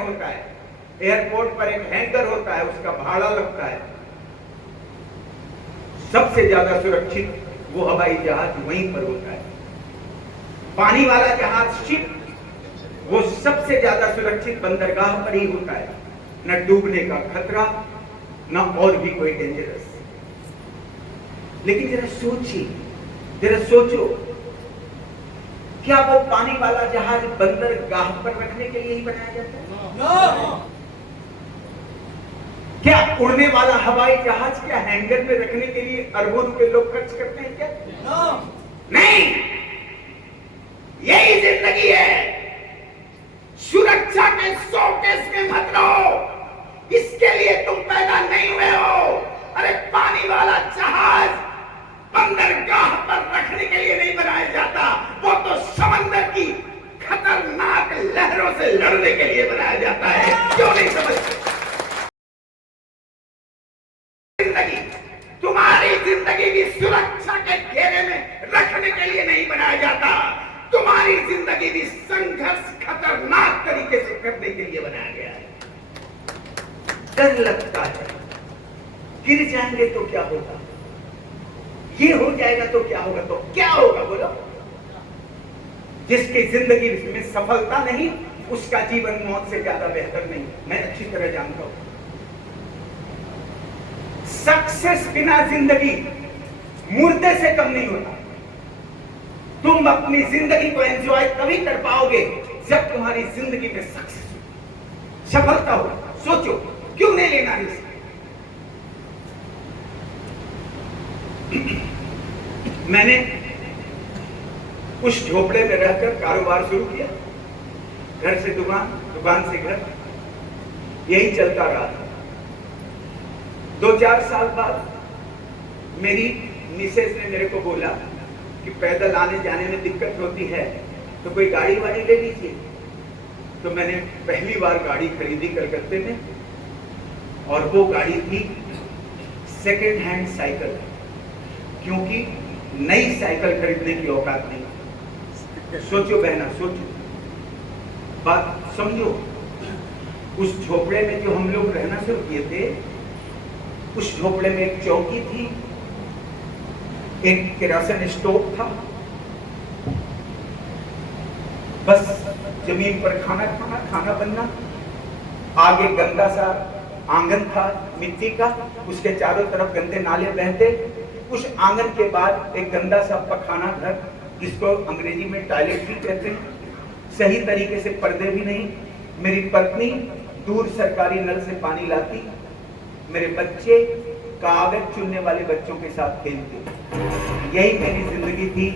होता है, एयरपोर्ट पर एक हैंगर होता है, उसका भाड़ा लगता है। सबसे ज्यादा सुरक्षित वो हवाई जहाज वहीं पर होता है। पानी वाला जहाज शिप वो सबसे ज्यादा सुरक्षित बंदरगाह पर ही होता है। न डूबने का खतरा, न और भी कोई डेंजरस। लेकिन जरा सोचिए, जरा सोचो, क्या वो पानी वाला जहाज बंदरगाह पर रखने के लिए ही बनाया जाता है? क्या उड़ने वाला हवाई जहाज क्या हैंगर में रखने के लिए अरबों रुपए लोग खर्च करते हैं क्या? नहीं, यही जिंदगी है। सुरक्षा के शोकेस में मत रहो, इसके लिए तुम पैदा नहीं हुए हो। अरे पानी वाला जहाज बंदरगाह पर रखने के लिए नहीं बनाया जाता, वो तो समंदर की खतरनाक लहरों से लड़ने के लिए बनाया जाता है। क्यों नहीं समझते? तुम्हारी जिंदगी भी सुरक्षा के घेरे में रखने के लिए नहीं बनाया जाता, तुम्हारी जिंदगी भी संघर्ष खतरनाक तरीके से करने के लिए बनाया गया है। डर लगता है, गिर जाएंगे तो क्या होगा, ये हो जाएगा तो क्या होगा, तो क्या होगा बोलो? जिसकी जिंदगी में सफलता नहीं, उसका जीवन मौत से ज्यादा बेहतर नहीं, मैं अच्छी तरह जानता हूं। सक्सेस बिना जिंदगी मुर्दे से कम नहीं होता। तुम अपनी जिंदगी को एंजॉय तभी कर पाओगे जब तुम्हारी जिंदगी में सक्सेस हो, सफलता हो। सोचो, क्यों नहीं लेना रिस्क? मैंने उस झोपड़े में रहकर कारोबार शुरू किया, घर से दुकान, दुकान से घर, यही चलता रहा। 2-4 साल बाद मेरी मिसेज ने मेरे को बोला कि पैदल आने जाने में दिक्कत होती है तो कोई गाड़ी वाड़ी ले लीजिए। तो मैंने पहली बार गाड़ी खरीदी कलकत्ते में, और वो गाड़ी थी सेकेंड हैंड साइकिल, क्योंकि नई साइकिल खरीदने की औकात नहीं। सोचो बहना, सोचो, बात समझो। उस झोपड़े में जो हम लोग रहना शुरू किए थे, उस झोपड़े में एक चौकी थी, एक केरोसिन स्टोव था, बस जमीन पर खाना खाना, खाना बनना, आगे गंदा सा आंगन था मिट्टी का, उसके चारों तरफ गंदे नाले बहते, उस आंगन के बाद एक गंदा सा पखाना घर, जिसको अंग्रेजी में टॉयलेट भी कहते हैं, सही तरीके से पर्दे भी नहीं। मेरी पत्नी दूर सरकारी नल से पानी लाती, मेरे बच्चे कागज चुनने वाले बच्चों के साथ खेलते। यही मेरी जिंदगी थी,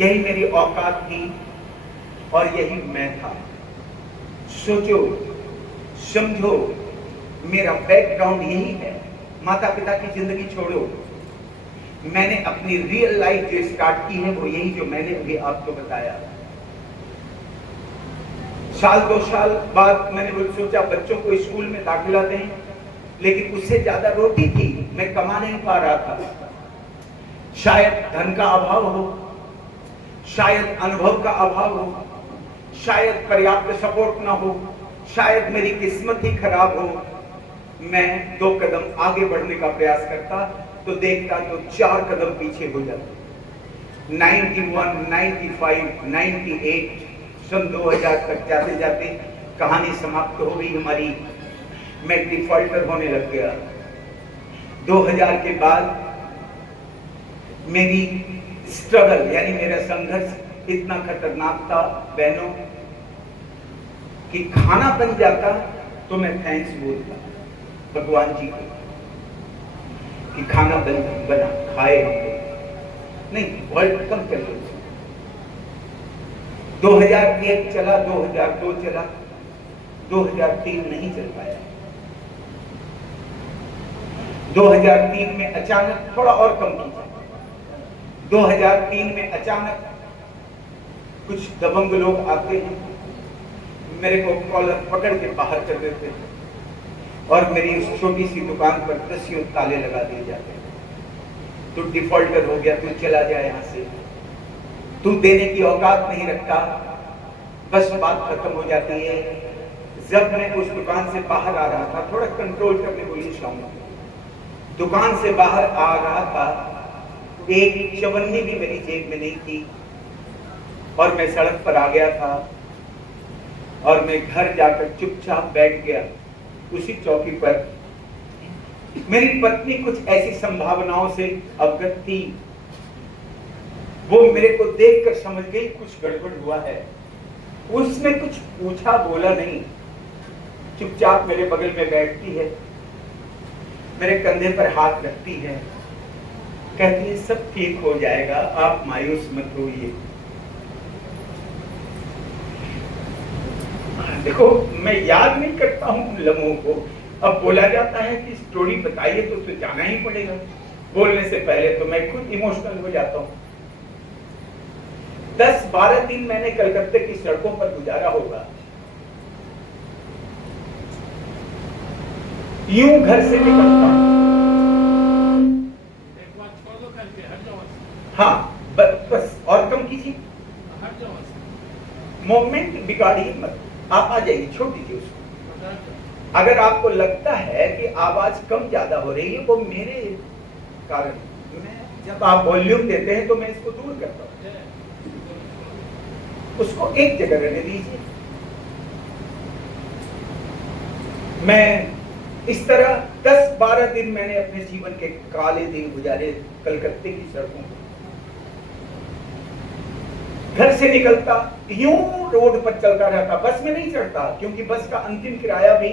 यही मेरी औकात थी, और यही मैं था। सोचो, समझो, मेरा बैकग्राउंड यही है। माता पिता की जिंदगी छोड़ो, मैंने अपनी रियल लाइफ जो स्टार्ट की है वो यही जो मैंने अभी आपको बताया। साल 2 साल बाद मैंने सोचा बच्चों को स्कूल में दाखिला दें, लेकिन उससे ज्यादा रोटी थी, मैं कमा नहीं पा रहा था। शायद धन का अभाव हो, शायद अनुभव का अभाव हो, शायद पर्याप्त सपोर्ट ना हो, शायद मेरी किस्मत ही खराब हो। मैं 2 कदम आगे बढ़ने का प्रयास करता तो देखता तो 4 कदम पीछे हो जाता। 91, 95, 98 सन 2000 तक जाते जाते कहानी समाप्त हो गई हमारी। मैं डिफॉल्टर होने लग गया। 2000 के बाद मेरी स्ट्रगल यानी मेरा संघर्ष इतना खतरनाक था बहनों कि खाना बन जाता तो मैं थैंक्स बोलता भगवान जी को कि खाना बना, खाए हम लोग। नहीं, वर्ल्ड कम कर लो। 2001 चला, 2002 चला, 2003 नहीं चल पाया। 2003 में अचानक, थोड़ा और कम कीजिए, 2003 में अचानक कुछ दबंग लोग आते हैं, मेरे को कॉलर पकड़ के बाहर कर देते हैं और मेरी उस छोटी सी दुकान पर 10 ताले लगा दिए जाते हैं। तू डिफॉल्टर हो गया, तू चला जाए यहाँ से, तू देने की औकात नहीं रखता, बस बात खत्म हो जाती है। जब मैं उस दुकान से बाहर आ रहा था, थोड़ा कंट्रोल करने को नहीं चाहूंगा, दुकान से बाहर आ रहा था, एक चवन्नी भी मेरी जेब में नहीं थी और मैं सड़क पर आ गया था और मैं घर जाकर चुपचाप बैठ गया उसी चौकी पर। मेरी पत्नी कुछ ऐसी संभावनाओं से अवगत थी, वो मेरे को देखकर समझ गई कुछ गड़बड़ हुआ है। उसने कुछ पूछा बोला नहीं, चुपचाप मेरे बगल में बैठती है, मेरे कंधे पर हाथ रखती है, कहती है सब ठीक हो जाएगा, आप मायूस मत होइए। देखो मैं याद नहीं करता हूं उन लम्हों को, अब बोला जाता है कि स्टोरी बताइए तो उसे जाना ही पड़ेगा, बोलने से पहले तो मैं खुद इमोशनल हो जाता हूं। 10-12 दिन मैंने कलकत्ते की सड़कों पर गुजारा होगा। यूं घर से निकलता, हाँ बस और कम कीजिए, मोमेंट बिगाड़िए मत, आप आ जाइए, छोड़ दीजिए उसको। अगर आपको लगता है कि आवाज कम ज्यादा हो रही है वो मेरे कारण, मैं जब आप वॉल्यूम देते हैं तो मैं इसको दूर करता हूं, उसको एक जगह रहने दीजिए। मैं इस तरह 10-12 दिन मैंने अपने जीवन के काले दिन गुजारे कलकत्ते की सड़कों पर। घर से निकलता यूं रोड पर चलता रहता, बस में नहीं चढ़ता क्योंकि बस का अंतिम किराया भी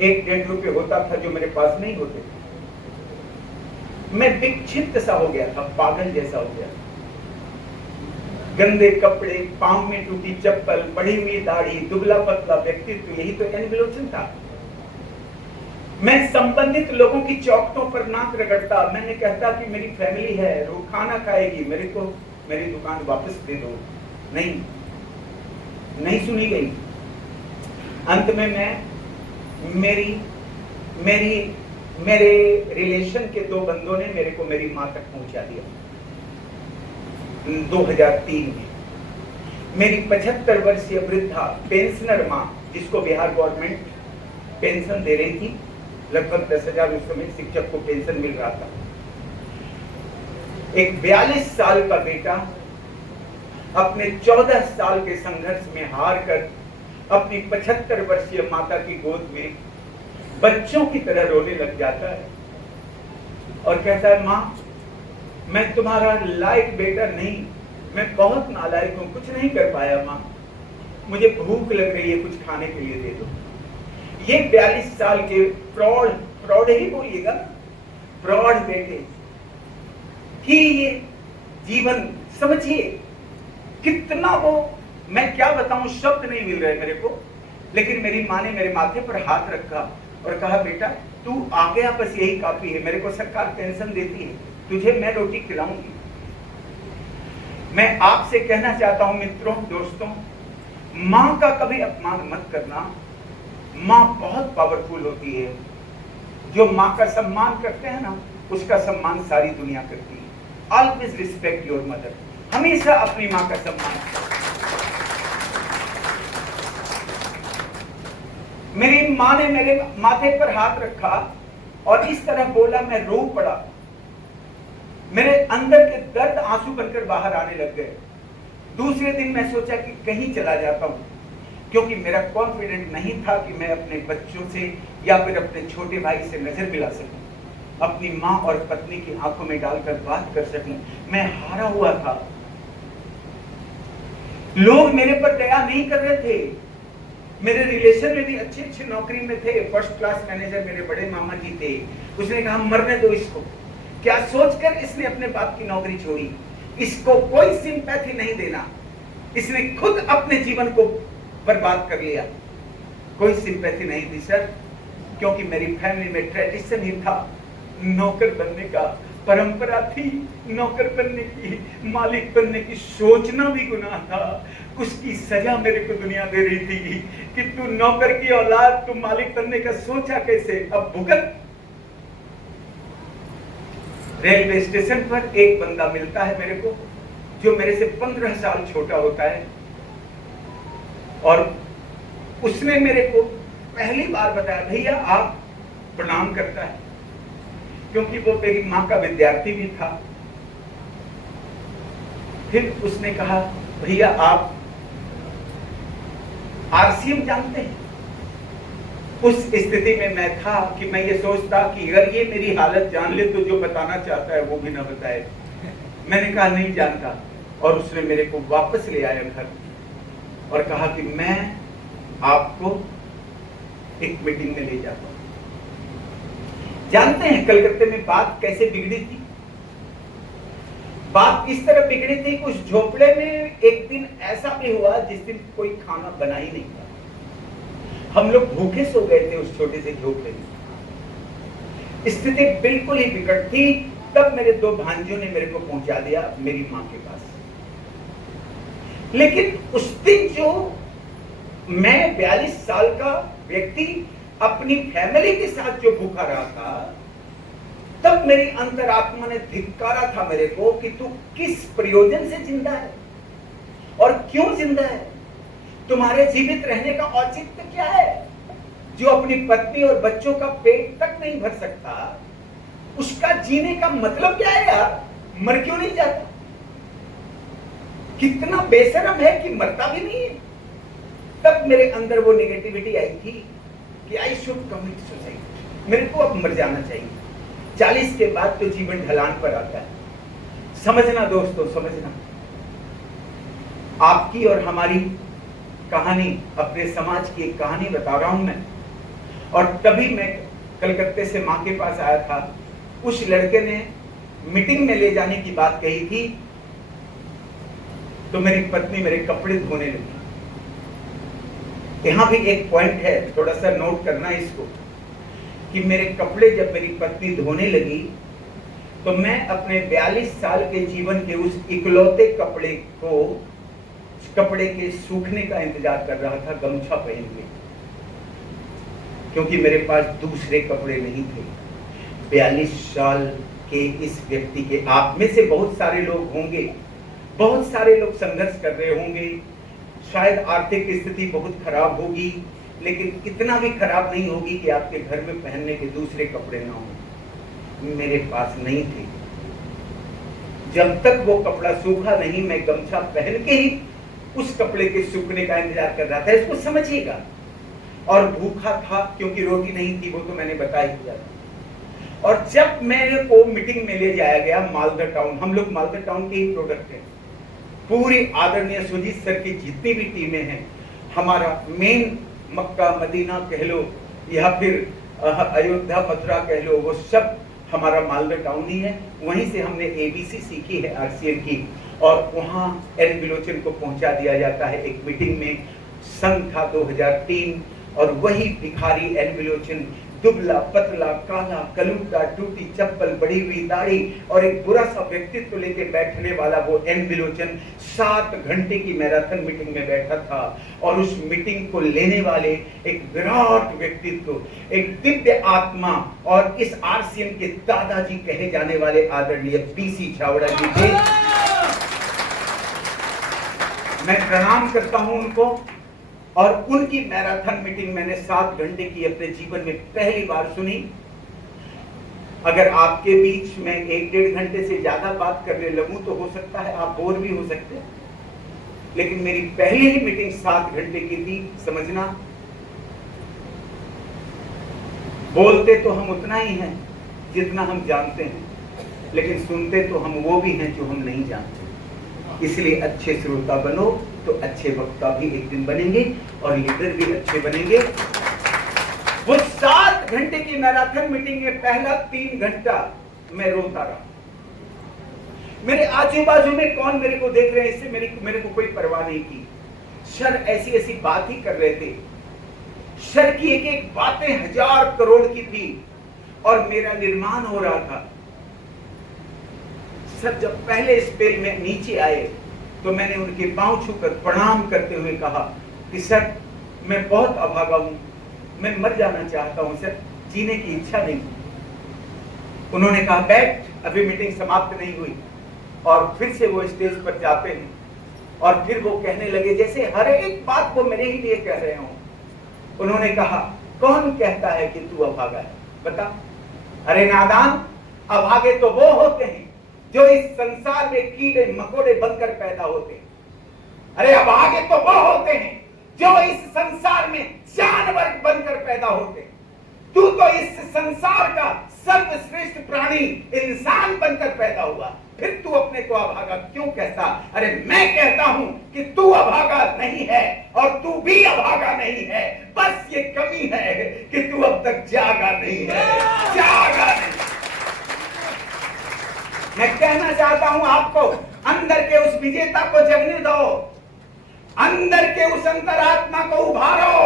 1-1.5 रुपए होता था जो मेरे पास नहीं होते। मैं विक्षिप्त सा हो गया था, पागल जैसा हो गया। गंदे कपड़े, पांव में टूटी चप्पल, बढ़ी हुई दाढ़ी, दुबला पतला व्यक्तित्व, यही तो एनविलोचन था। मैं संबंधित लोगों की चौखटों पर नाक रगड़ता, मैंने कहता कि मेरी फैमिली है, वो खाना खाएगी, मेरे को मेरी दुकान वापस दे दो। नहीं सुनी गई। अंत में मैं मेरे रिलेशन के 2 बंदों ने मेरे को मेरी मां तक पहुंचा दिया। 2003 में मेरी 75 वर्षीय वृद्धा पेंशनर मां, जिसको बिहार गवर्नमेंट पेंशन दे रही थी, लगभग 10,000 उस समय शिक्षक को पेंशन मिल रहा था। एक 42 साल का बेटा अपने 14 साल के संघर्ष में हार कर अपनी 75 वर्षीय माता की गोद में बच्चों की तरह रोने लग जाता है और कहता है, मां मैं तुम्हारा लायक बेटा नहीं, मैं बहुत नालायक हूं, कुछ नहीं कर पाया मां, मुझे भूख लग रही है, कुछ खाने के लिए दे दो। ये 42 साल के प्रौढ़ ही बोलिएगा, प्रौढ़ बेटे कि ये जीवन समझिए कितना वो, मैं क्या बताऊं, शब्द नहीं मिल रहे मेरे को। लेकिन मेरी माँ ने मेरे माथे पर हाथ रखा और कहा, बेटा तू आ गया, बस यही काफी है, मेरे को सरकार पेंशन देती है, तुझे मैं रोटी खिलाऊंगी। मैं आपसे कहना चाहता हूं मित्रों, दोस्तों, मां का कभी अपमान मत करना। मां बहुत पावरफुल होती है। जो मां का सम्मान करते हैं ना, उसका सम्मान सारी दुनिया करती है। ऑलवेज रिस्पेक्ट योर मदर, हमेशा अपनी मां का सम्मान करो। मेरी मां ने मेरे माथे पर हाथ रखा और इस तरह बोला, मैं रो पड़ा। मेरे अंदर के दर्द आंसू बनकर बाहर आने लग गए। दूसरे दिन मैं सोचा कि कहीं चला जाता हूं, क्योंकि मेरा कॉन्फिडेंट नहीं था कि मैं अपने बच्चों से या फिर अपने छोटे भाई से नजर मिला सकूं, अपनी मां और पत्नी की आंखों में डालकर बात कर सकूं। मैं हारा हुआ था। लोग मेरे पर दया नहीं कर रहे थे। मेरे रिलेशन में भी अच्छे नौकरी में थे, फर्स्ट क्लास मैनेजर मेरे बड़े मामा जी थे। उसने कहा, मरने दो इसको। क्या सोचकर इसने अपने बाप की नौकरी छोड़ी? इसको कोई सिंपैथी नहीं देना, इसने खुद अपने जीवन को बर्बाद कर लिया। कोई सिंपैथी नहीं दी सर, क्योंकि मेरी फैमिली में ट्रेडिशन ही था, नौकर बनने का परंपरा थी। नौकर बनने की, मालिक बनने की सोचना भी गुनाह था। उसकी सजा मेरे को दुनिया दे रही थी कि तू नौकर की औलाद, तू मालिक बनने का सोचा कैसे, अब भुगत। रेलवे स्टेशन पर एक बंदा मिलता है मेरे को, जो मेरे से 15 साल छोटा होता है और उसने मेरे को पहली बार बताया, भैया आप प्रणाम करता है, क्योंकि वो मेरी माँ का विद्यार्थी भी था। फिर उसने कहा, भैया आप आरसीएम जानते हैं? उस स्थिति में मैं था कि मैं ये सोचता कि अगर ये मेरी हालत जान ले तो जो बताना चाहता है वो भी ना बताए। मैंने कहा नहीं जानता, और उसने मेरे को वापस ले आया घर और कहा कि मैं आपको एक मीटिंग में ले जाता हूं। जानते हैं कलकत्ते में बात कैसे बिगड़ी थी? बात इस तरह बिगड़ी थी कि उस झोपड़े में एक दिन ऐसा भी हुआ जिस दिन कोई खाना बना ही नहीं था। हम लोग भूखे सो गए थे उस छोटे से झोपड़े में। स्थिति बिल्कुल ही बिकट थी। तब मेरे दो भांजों ने मेरे को पहुंचा दिया मेरी मां के पास। लेकिन उस दिन जो मैं 42 साल का व्यक्ति अपनी फैमिली के साथ जो भूखा रहा था, तब मेरी अंतरात्मा ने धिक्कारा था मेरे को कि तू किस प्रयोजन से जिंदा है और क्यों जिंदा है? तुम्हारे जीवित रहने का औचित्य क्या है? जो अपनी पत्नी और बच्चों का पेट तक नहीं भर सकता, उसका जीने का मतलब क्या है यार? मर क्यों नहीं जाता? कितना बेशरम है कि मरता भी नहीं है। तब मेरे अंदर वो नेगेटिविटी आई थी कि आई शुड कमिट सुसाइड, मेरे को अब मर जाना चाहिए। 40 के बाद तो जीवन ढलान पर आता है। समझना दोस्तों, समझना, आपकी और हमारी कहानी, अपने समाज की एक कहानी बता रहा हूं मैं। और तभी मैं कलकत्ते से मां के पास आया था। उस लड़के ने मीटिंग में ले जाने की बात कही थी, तो मेरी पत्नी मेरे कपड़े धोने लगी। यहां भी एक पॉइंट है, थोड़ा सा नोट करना इसको, कि मेरे कपड़े जब मेरी पत्नी धोने लगी तो मैं अपने 42 साल के जीवन के उस इकलौते कपड़े को, उस कपड़े के सूखने का इंतजार कर रहा था गमछा पहन के, क्योंकि मेरे पास दूसरे कपड़े नहीं थे। 42 साल के इस व्यक्ति के, आप में से बहुत सारे लोग होंगे, बहुत सारे लोग संघर्ष कर रहे होंगे, शायद आर्थिक स्थिति बहुत खराब होगी, लेकिन इतना भी खराब नहीं होगी कि आपके घर में पहनने के दूसरे कपड़े ना हो। मेरे पास नहीं थे। जब तक वो कपड़ा सूखा नहीं, मैं गमछा पहन के ही उस कपड़े के सूखने का इंतजार कर रहा था। इसको समझिएगा। और भूखा था क्योंकि रोटी नहीं थी, वो तो मैंने बता ही दिया। और जब मेरे को मीटिंग में ले जाया गया मालदा टाउन, हम लोग मालदा टाउन के ही प्रोडक्ट हैं, पूरी आदरणीय सुजीत सर की जितनी भी टीमें हैं, हमारा मेन मक्का मदीना कह लो या फिर अयोध्या मथुरा कह लो, वो सब हमारा मालदा टाउन ही है। वहीं से हमने एबीसी सीखी है आरसीएम की, और वहाँ एन बिलोचन को पहुंचा दिया जाता है एक मीटिंग में। सन था 2003, और वही भिखारी एन बिलोचन, दुबला पतला काला कलूटा, टूटी चप्पल, बड़ी हुई दाढ़ी और एक बुरा सा व्यक्तित्व लेके बैठने वाला वो एन बिलोचन 7 घंटे की मैराथन मीटिंग में बैठा था। और उस मीटिंग को लेने वाले एक विराट व्यक्तित्व, एक दिव्य आत्मा, और इस आरसीएम के दादाजी कहे जाने वाले आदरणीय बीसी छावड़ा जी थे। मैं प्रणाम करता हूं उनको। और उनकी मैराथन मीटिंग मैंने 7 घंटे की अपने जीवन में पहली बार सुनी। अगर आपके बीच में 1-1.5 घंटे से ज्यादा बात करने लगूं तो हो सकता है आप बोर भी हो सकते हैं, लेकिन मेरी पहली ही मीटिंग 7 घंटे की थी। समझना, बोलते तो हम उतना ही हैं जितना हम जानते हैं, लेकिन सुनते तो हम वो भी हैं जो हम नहीं जानते। इसलिए अच्छे श्रोता बनो तो अच्छे वक्ता भी एक दिन बनेंगे, और लीडर भी अच्छे बनेंगे। वो 7 घंटे की मैराथन मीटिंग में पहला 3 घंटा मैं रोता रहा। मेरे आजू बाजू में कौन मेरे को देख रहे हैं, इससे मेरे को कोई परवाह नहीं की। सर ऐसी ऐसी बात ही कर रहे थे। सर की एक एक बातें 1000 करोड़ की थी, और मेरा निर्माण हो रहा था। सर जब पहले स्पेल में नीचे आए तो मैंने उनके पांव छूकर प्रणाम करते हुए कहा कि सर मैं बहुत अभागा हूं, मैं मर जाना चाहता हूं सर, जीने की इच्छा नहीं। उन्होंने कहा बैठ, अभी मीटिंग समाप्त नहीं हुई। और फिर से वो स्टेज पर जाते हैं, और फिर वो कहने लगे जैसे हर एक बात वो मेरे ही लिए कह रहे हो उन्होंने कहा, कौन कहता है कि तू अभागा है, बता। अरे नादान, अभागे तो वो होते हैं जो इस संसार में कीड़े मकोड़े बनकर पैदा होते हैं। अरे अभागे तो वो होते हैं जो इस संसार में जानवर बनकर पैदा होते हैं। तू तो इस संसार का सर्वश्रेष्ठ प्राणी इंसान बनकर पैदा हुआ, फिर तू अपने को अभागा क्यों कहता? अरे मैं कहता हूं कि तू अभागा नहीं है और तू भी अभागा नहीं है, बस ये कमी है कि तू अब तक जागा नहीं है, जागा नहीं। मैं कहना चाहता हूं आपको, अंदर के उस विजेता को जगने दो, अंदर के उस अंतरात्मा को उभारो।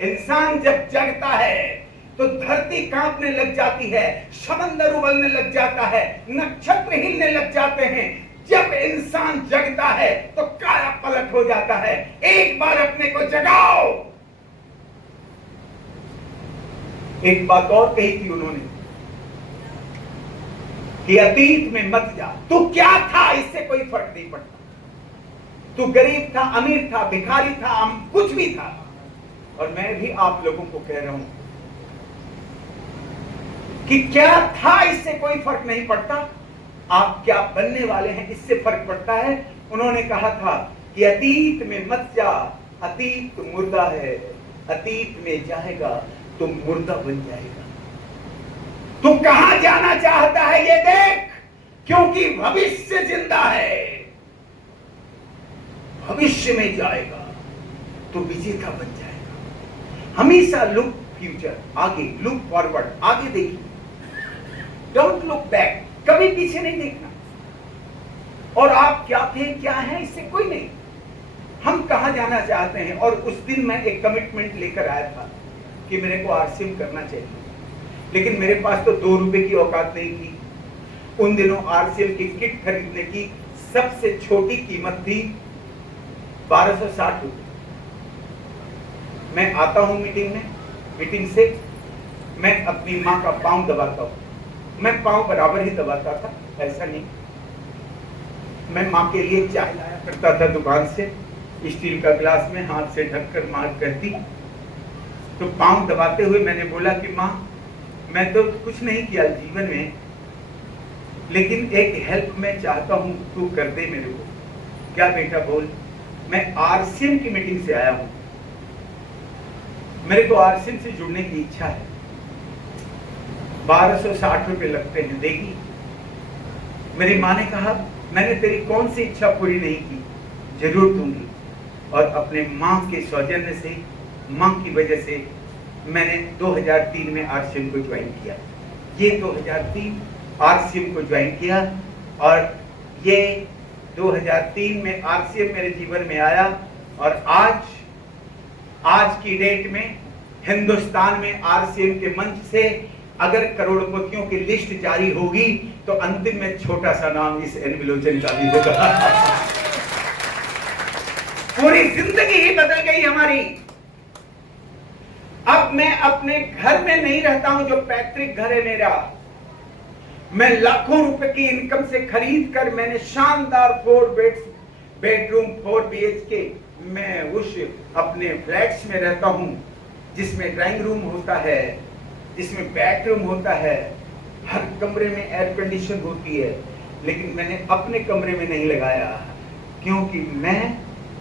इंसान जब जगता है तो धरती कांपने लग जाती है, समंदर उबलने लग जाता है, नक्षत्र हिलने लग जाते हैं। जब इंसान जगता है तो काया पलट हो जाता है। एक बार अपने को जगाओ। एक बात और कही थी उन्होंने कि अतीत में मत जा। तू क्या था इससे कोई फर्क नहीं पड़ता। तू गरीब था, अमीर था, भिखारी था, कुछ भी था। और मैं भी आप लोगों को कह रहा हूं कि क्या था इससे कोई फर्क नहीं पड़ता, आप क्या बनने वाले हैं इससे फर्क पड़ता है। उन्होंने कहा था कि अतीत में मत जा, अतीत मुर्दा है, अतीत में जाएगा तो मुर्दा बन जाएगा। तू कहां जाना चाहता है ये देख, क्योंकि भविष्य जिंदा है। भविष्य में जाएगा तो विजेता बन जाएगा। हमेशा लुक फ्यूचर, आगे लुक फॉरवर्ड, आगे देखिए, डोंट लुक बैक, कभी पीछे नहीं देखना। और आप क्या थे क्या हैं इससे कोई नहीं, हम कहां जाना चाहते हैं। और उस दिन मैं एक कमिटमेंट लेकर आया था कि मेरे को आरसीएम करना चाहिए, लेकिन मेरे पास तो 2 रुपए की औकात नहीं थी। उन दिनों आरसीएम की किट खरीदने की सबसे छोटी कीमत थी 1260 रुपए। मैं आता हूं मीटिंग से मैं अपनी माँ का पांव दबाता हूं। मैं पांव बराबर ही दबाता था, ऐसा नहीं। मैं माँ के लिए चाय लाया करता था दुकान से, स्टील का ग्लास में हाथ से ढककर माँ करती। तो पांव दबाते हुए मैंने बोला कि माँ, मैं तो कुछ नहीं किया जीवन में, लेकिन एक हेल्प मैं चाहता हूं, तू कर दे मेरे को। क्या बेटा बोल? मैं आरसीएम की मीटिंग से आया हूं, मेरे को आरसीएम से जुड़ने की इच्छा है। 1260 रुपए लगते हैं, देगी? मेरी माँ ने कहा, मैंने तेरी कौन सी इच्छा पूरी नहीं की, जरूर दूंगी। और अपने माँ के सौजन्य से, माँ की वजह से मैंने 2003 में आरसीएम को ज्वाइन किया। ये 2003 आरसीएम को ज्वाइन किया और ये 2003 में आरसीएम मेरे जीवन में आया। और आज की डेट में हिंदुस्तान में आरसीएम के मंच से अगर करोड़पतियों की लिस्ट जारी होगी तो अंतिम में छोटा सा नाम इस एनविलोचन का भी होगा। पूरी जिंदगी ही बदल गई हमारी। अब मैं अपने घर में नहीं रहता हूं जो पैतृक घर है मेरा। मैं लाखों रुपए की इनकम से खरीद कर मैंने शानदार 4 बेडरूम 4 BHK मैं उस अपने फ्लैट्स में रहता हूं, जिसमें ड्राइंग रूम होता है, जिसमें बेडरूम होता है, हर कमरे में एयर कंडीशन होती है। लेकिन मैंने अपने कमरे में नहीं लगाया, क्योंकि मैं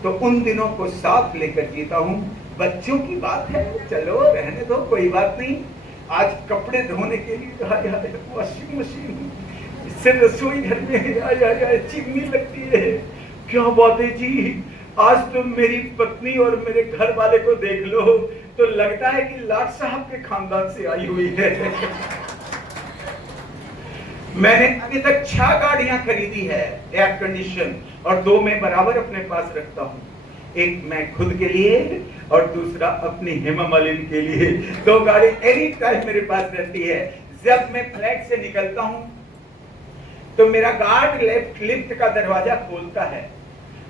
तो उन दिनों को साथ लेकर जीता हूं। बच्चों की बात है, चलो रहने दो, कोई बात नहीं। आज कपड़े धोने के लिए वॉशिंग मशीन, इससे रसोई घर में चिमनी लगती है। क्या बात है जी, आज तुम मेरी पत्नी और मेरे घर वाले को देख लो तो लगता है कि लाट साहब के खानदान से आई हुई है। मैंने अभी तक 6 गाड़ियां खरीदी है एयर कंडीशन, और 2 मैं बराबर अपने पास रखता हूं। एक मैं खुद के लिए और दूसरा अपनी हेमा मालिनी के लिए। 2 गाड़ी एनी टाइम मेरे पास रहती है। जब मैं फ्लैट से निकलता हूं तो मेरा गार्ड लिफ्ट का दरवाजा खोलता है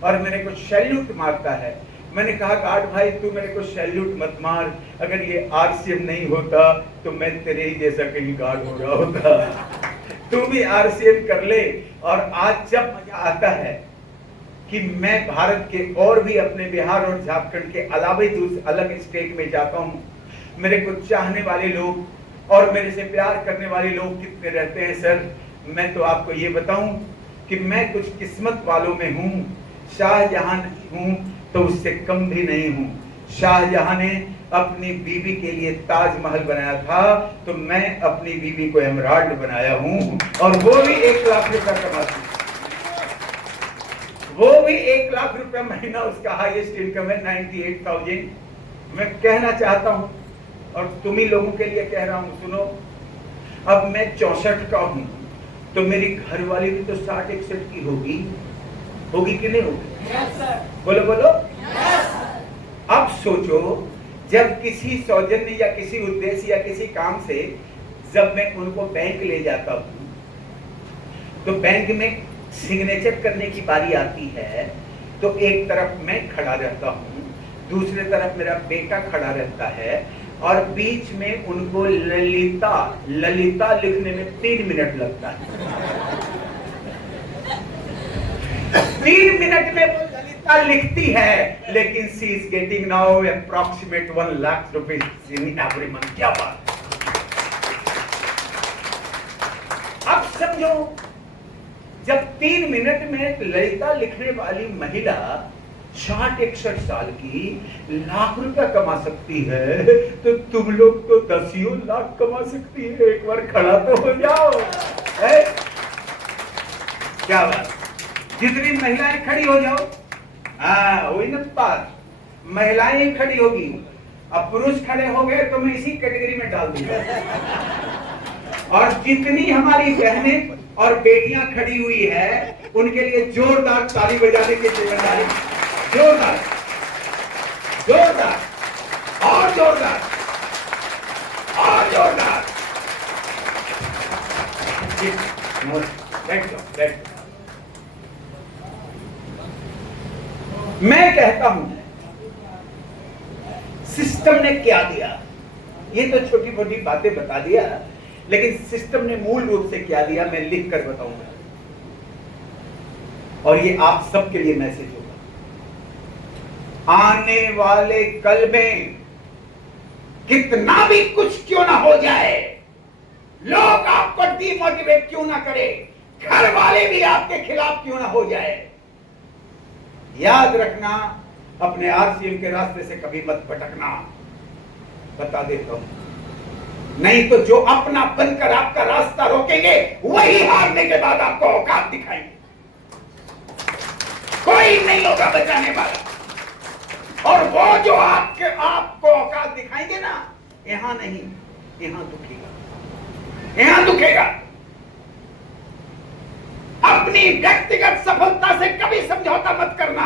और मेरे को सैल्यूट मारता है। मैंने कहा, गार्ड भाई तू मेरे को सैल्यूट मत मार, अगर ये आरसीएम नहीं होता तो मैं तेरे ही जैसा कहीं गार्ड हो रहा होता। तू भी आरसीएम कर ले। और आज जब मजा आता है कि मैं भारत के और भी अपने बिहार और झारखंड के अलावा अलग स्टेट में जाता हूं, मेरे को चाहने वाले लोग और मेरे से प्यार करने वाले लोग कितने रहते हैं सर, मैं तो आपको ये बताऊं कि मैं कुछ किस्मत वालों में हूं। शाहजहां हूं तो उससे कम भी नहीं हूं। शाहजहां ने अपनी बीवी के लिए ताजमहल बनाया था, तो मैं अपनी बीवी को एमराल्ड बनाया हूं, और वो भी 1 लाख रुपया कमाती है। वो भी 1 लाख रुपया महीना उसका हाईएस्ट इनकम है, 98,000। मैं कहना चाहता हूं और तुम ही लोगों के लिए कह रहा हूं, सुनो, अब मैं 64 का हूं, तो मेरी घरवाली भी तो 60-61 की होगी कि नहीं होगी? yes, बोलो बोलो। yes, अब सोचो, जब किसी सौजन्य या किसी उद्देश्य या किसी काम से जब मैं उनको बैंक ले जाता हूं, तो बैंक में सिग्नेचर करने की बारी आती है, तो एक तरफ मैं खड़ा रहता हूं, दूसरे तरफ मेरा बेटा खड़ा रहता है, और बीच में उनको ललिता लिखने में 3 मिनट लगता है। 3 मिनट में ललिता लिखती है, लेकिन she is getting now approximate 1 lakh rupees in every month. क्या बात! अब समझो, जब 3 मिनट में ललिता लिखने वाली महिला 60-61 साल की लाख रुपया कमा सकती है, तो तुम लोग तो 10 लाख कमा सकती है। एक बार खड़ा तो हो जाओ, है? क्या बात! जितनी महिलाएं खड़ी हो जाओ, वही ना बात, महिलाएं खड़ी होगी, अब पुरुष खड़े हो गए तो मैं इसी कैटेगरी में डाल दूंगा। और जितनी हमारी बहनें और बेटियां खड़ी हुई है, उनके लिए जोरदार ताली बजाने की जिम्मेदारी, जोरदार जोरदार और जोरदार और जोरदार। मैं कहता हूं, सिस्टम ने क्या दिया, ये तो छोटी मोटी बातें बता दिया, लेकिन सिस्टम ने मूल रूप से क्या दिया मैं लिख कर बताऊंगा, और ये आप सबके लिए मैसेज होगा। आने वाले कल में कितना भी कुछ क्यों ना हो जाए, लोग आपको डिमोटिवेट क्यों ना करे, घर वाले भी आपके खिलाफ क्यों ना हो जाए, याद रखना, अपने आरसीएम के रास्ते से कभी मत भटकना। बता देता हूं, नहीं तो जो अपना बनकर आपका रास्ता रोकेंगे, वही हारने के बाद आपको औकात दिखाएंगे। कोई नहीं होगा बचाने वाला, और वो जो आपको औकात दिखाएंगे ना, यहां नहीं, यहां दुखेगा, यहां दुखेगा। अपनी व्यक्तिगत सफलता से कभी समझौता मत करना,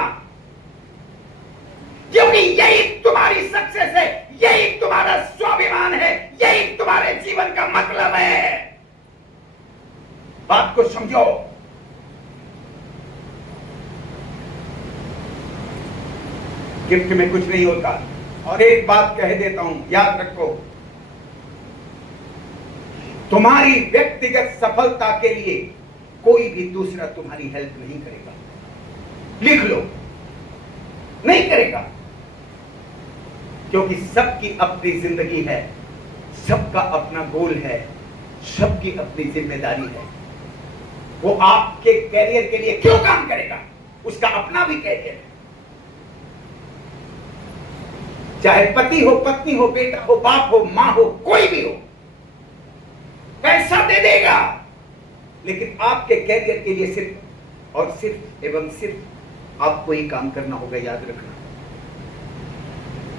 क्योंकि यही तुम्हारी सक्सेस है, यही तुम्हारा स्वाभिमान है, यही तुम्हारे जीवन का मतलब है। बात को समझो। गिफ्ट में कुछ नहीं होता। और एक बात कह देता हूं, याद रखो, तुम्हारी व्यक्तिगत सफलता के लिए कोई भी दूसरा तुम्हारी हेल्प नहीं करेगा। लिख लो, नहीं करेगा, क्योंकि सबकी अपनी जिंदगी है, सबका अपना गोल है, सबकी अपनी जिम्मेदारी है। वो आपके कैरियर के लिए क्यों काम करेगा, उसका अपना भी कैरियर है। चाहे पति हो, पत्नी हो, बेटा हो, बाप हो, मां हो, कोई भी हो, पैसा दे देगा, लेकिन आपके कैरियर के लिए सिर्फ और सिर्फ एवं सिर्फ आपको ही काम करना होगा। याद रखना,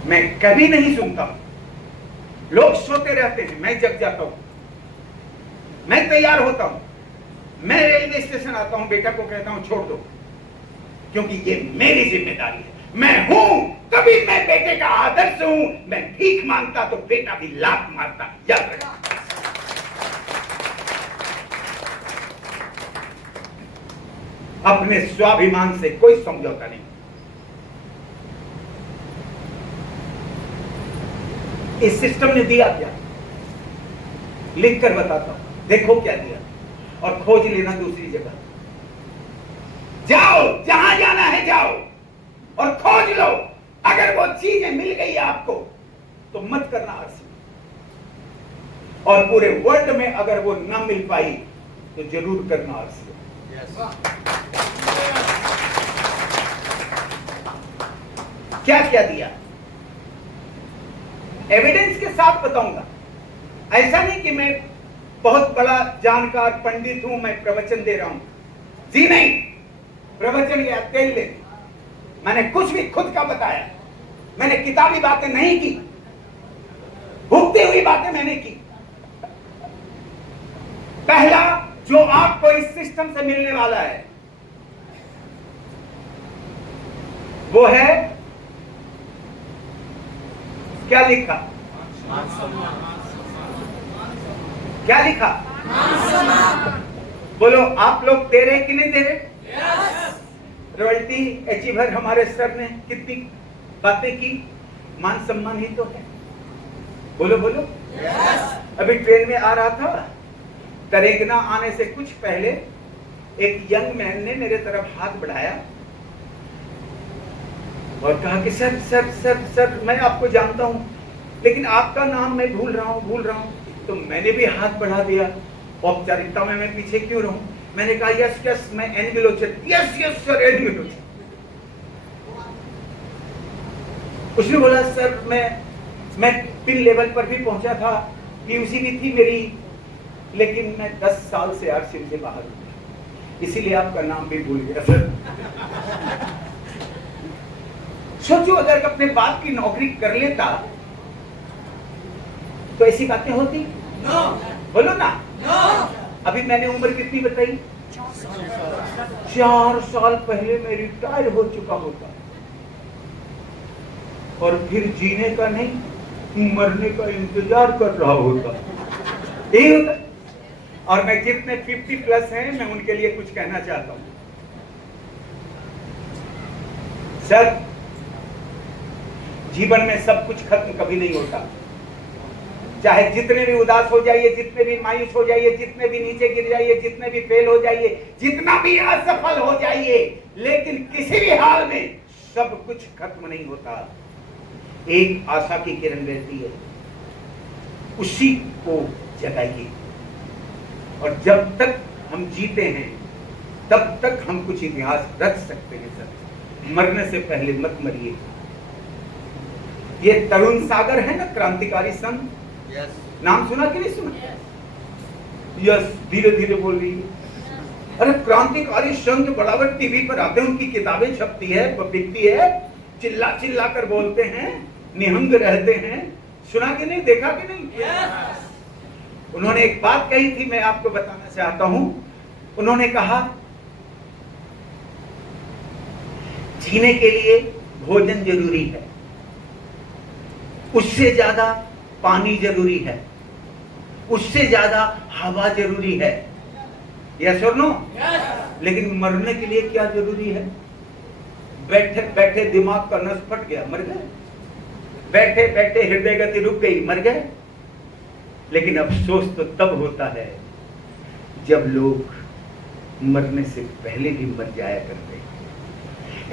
मैं कभी नहीं सुनता, लोग सोते रहते हैं, मैं जग जाता हूं, मैं तैयार होता हूं, मैं रेलवे स्टेशन आता हूं, बेटा को कहता हूं छोड़ दो, क्योंकि ये मेरी जिम्मेदारी है। मैं हूं, कभी मैं बेटे का आदर्श हूं। मैं भीख मांगता तो बेटा भी लात मारता। याद रखना, अपने स्वाभिमान से कोई समझौता नहीं। इस सिस्टम ने दिया क्या, लिख कर बताता हूं, देखो क्या दिया, और खोज लेना दूसरी जगह। जाओ, जहां जाना है जाओ और खोज लो। अगर वो चीजें मिल गई आपको तो मत करना आलसी, और पूरे वर्ल्ड में अगर वो ना मिल पाई तो जरूर करना आलसी। क्या क्या दिया, एविडेंस के साथ बताऊंगा। ऐसा नहीं कि मैं बहुत बड़ा जानकार पंडित हूं, मैं प्रवचन दे रहा हूं, जी नहीं। प्रवचन या तेल ले, मैंने कुछ भी खुद का बताया, मैंने किताबी बातें नहीं की, भुगती हुई बातें मैंने की। पहला जो आपको इस सिस्टम से मिलने वाला है वो है, क्या लिखा, क्या लिखा, बोलो आप लोग दे रहे कि नहीं दे रहे? रॉयल्टी अचीवर हमारे सर ने कितनी बातें की, मान सम्मान ही तो है। बोलो बोलो। अभी ट्रेन में आ रहा था, तरेगना आने से कुछ पहले एक यंग मैन ने मेरे तरफ हाथ बढ़ाया और कहा कि सर सर सर सर मैं आपको जानता हूं, लेकिन आपका नाम मैं भूल रहा हूं। तो मैंने भी हाथ बढ़ा दिया, औपचारिकता में मैं पीछे क्यों रहूं? मैंने कहा यस यस मैं एन बिलोचन, यस यस सर एन बिलोचन। उसने बोला सर मैं पिन लेवल पर भी पहुंचा था, पीयूसी भी थी मेरी, लेकिन मैं 10 साल से आरसीएम से बाहर हूं, इसीलिए आपका नाम भी भूल गया सर। सोचो अगर अपने बाप की नौकरी कर लेता तो ऐसी बातें होती? no. बोलो ना। no. अभी मैंने उम्र कितनी बताई? 4 साल पहले मैं रिटायर हो चुका होता, और फिर जीने का नहीं मरने का इंतजार कर रहा होता। यही होता। और मैं जितने 50 प्लस हैं मैं उनके लिए कुछ कहना चाहता हूं। सर जीवन में सब कुछ खत्म कभी नहीं होता, चाहे जितने भी उदास हो जाइए, जितने भी मायूस हो जाइए, जितने भी नीचे गिर जाइए, जितने भी फेल हो जाइए, जितना भी असफल हो जाइए, लेकिन किसी भी हाल में सब कुछ खत्म नहीं होता। एक आशा की किरण रहती है, उसी को जगाइए। और जब तक हम जीते हैं तब तक हम कुछ इतिहास रच सकते हैं। सर मरने से पहले मत मरिए। ये तरुण सागर है ना, क्रांतिकारी संघ, नाम सुना कि नहीं सुना? यस, धीरे धीरे बोल रही है। अरे क्रांतिकारी संघ बराबर टीवी पर आते हैं, उनकी किताबें छपती है, बिकती है, चिल्ला चिल्ला कर बोलते हैं, निहंग रहते हैं। सुना कि नहीं, देखा कि नहीं? उन्होंने एक बात कही थी, मैं आपको बताना चाहता हूं। उन्होंने कहा जीने के लिए भोजन जरूरी है, उससे ज्यादा पानी जरूरी है, उससे ज्यादा हवा जरूरी है। यस और नो? लेकिन मरने के लिए क्या जरूरी है? बैठे बैठे दिमाग का नस फट गया, मर गए। बैठे बैठे हृदय गति रुक गई, मर गए। लेकिन अफसोस तो तब होता है जब लोग मरने से पहले भी मर जाया करते हैं।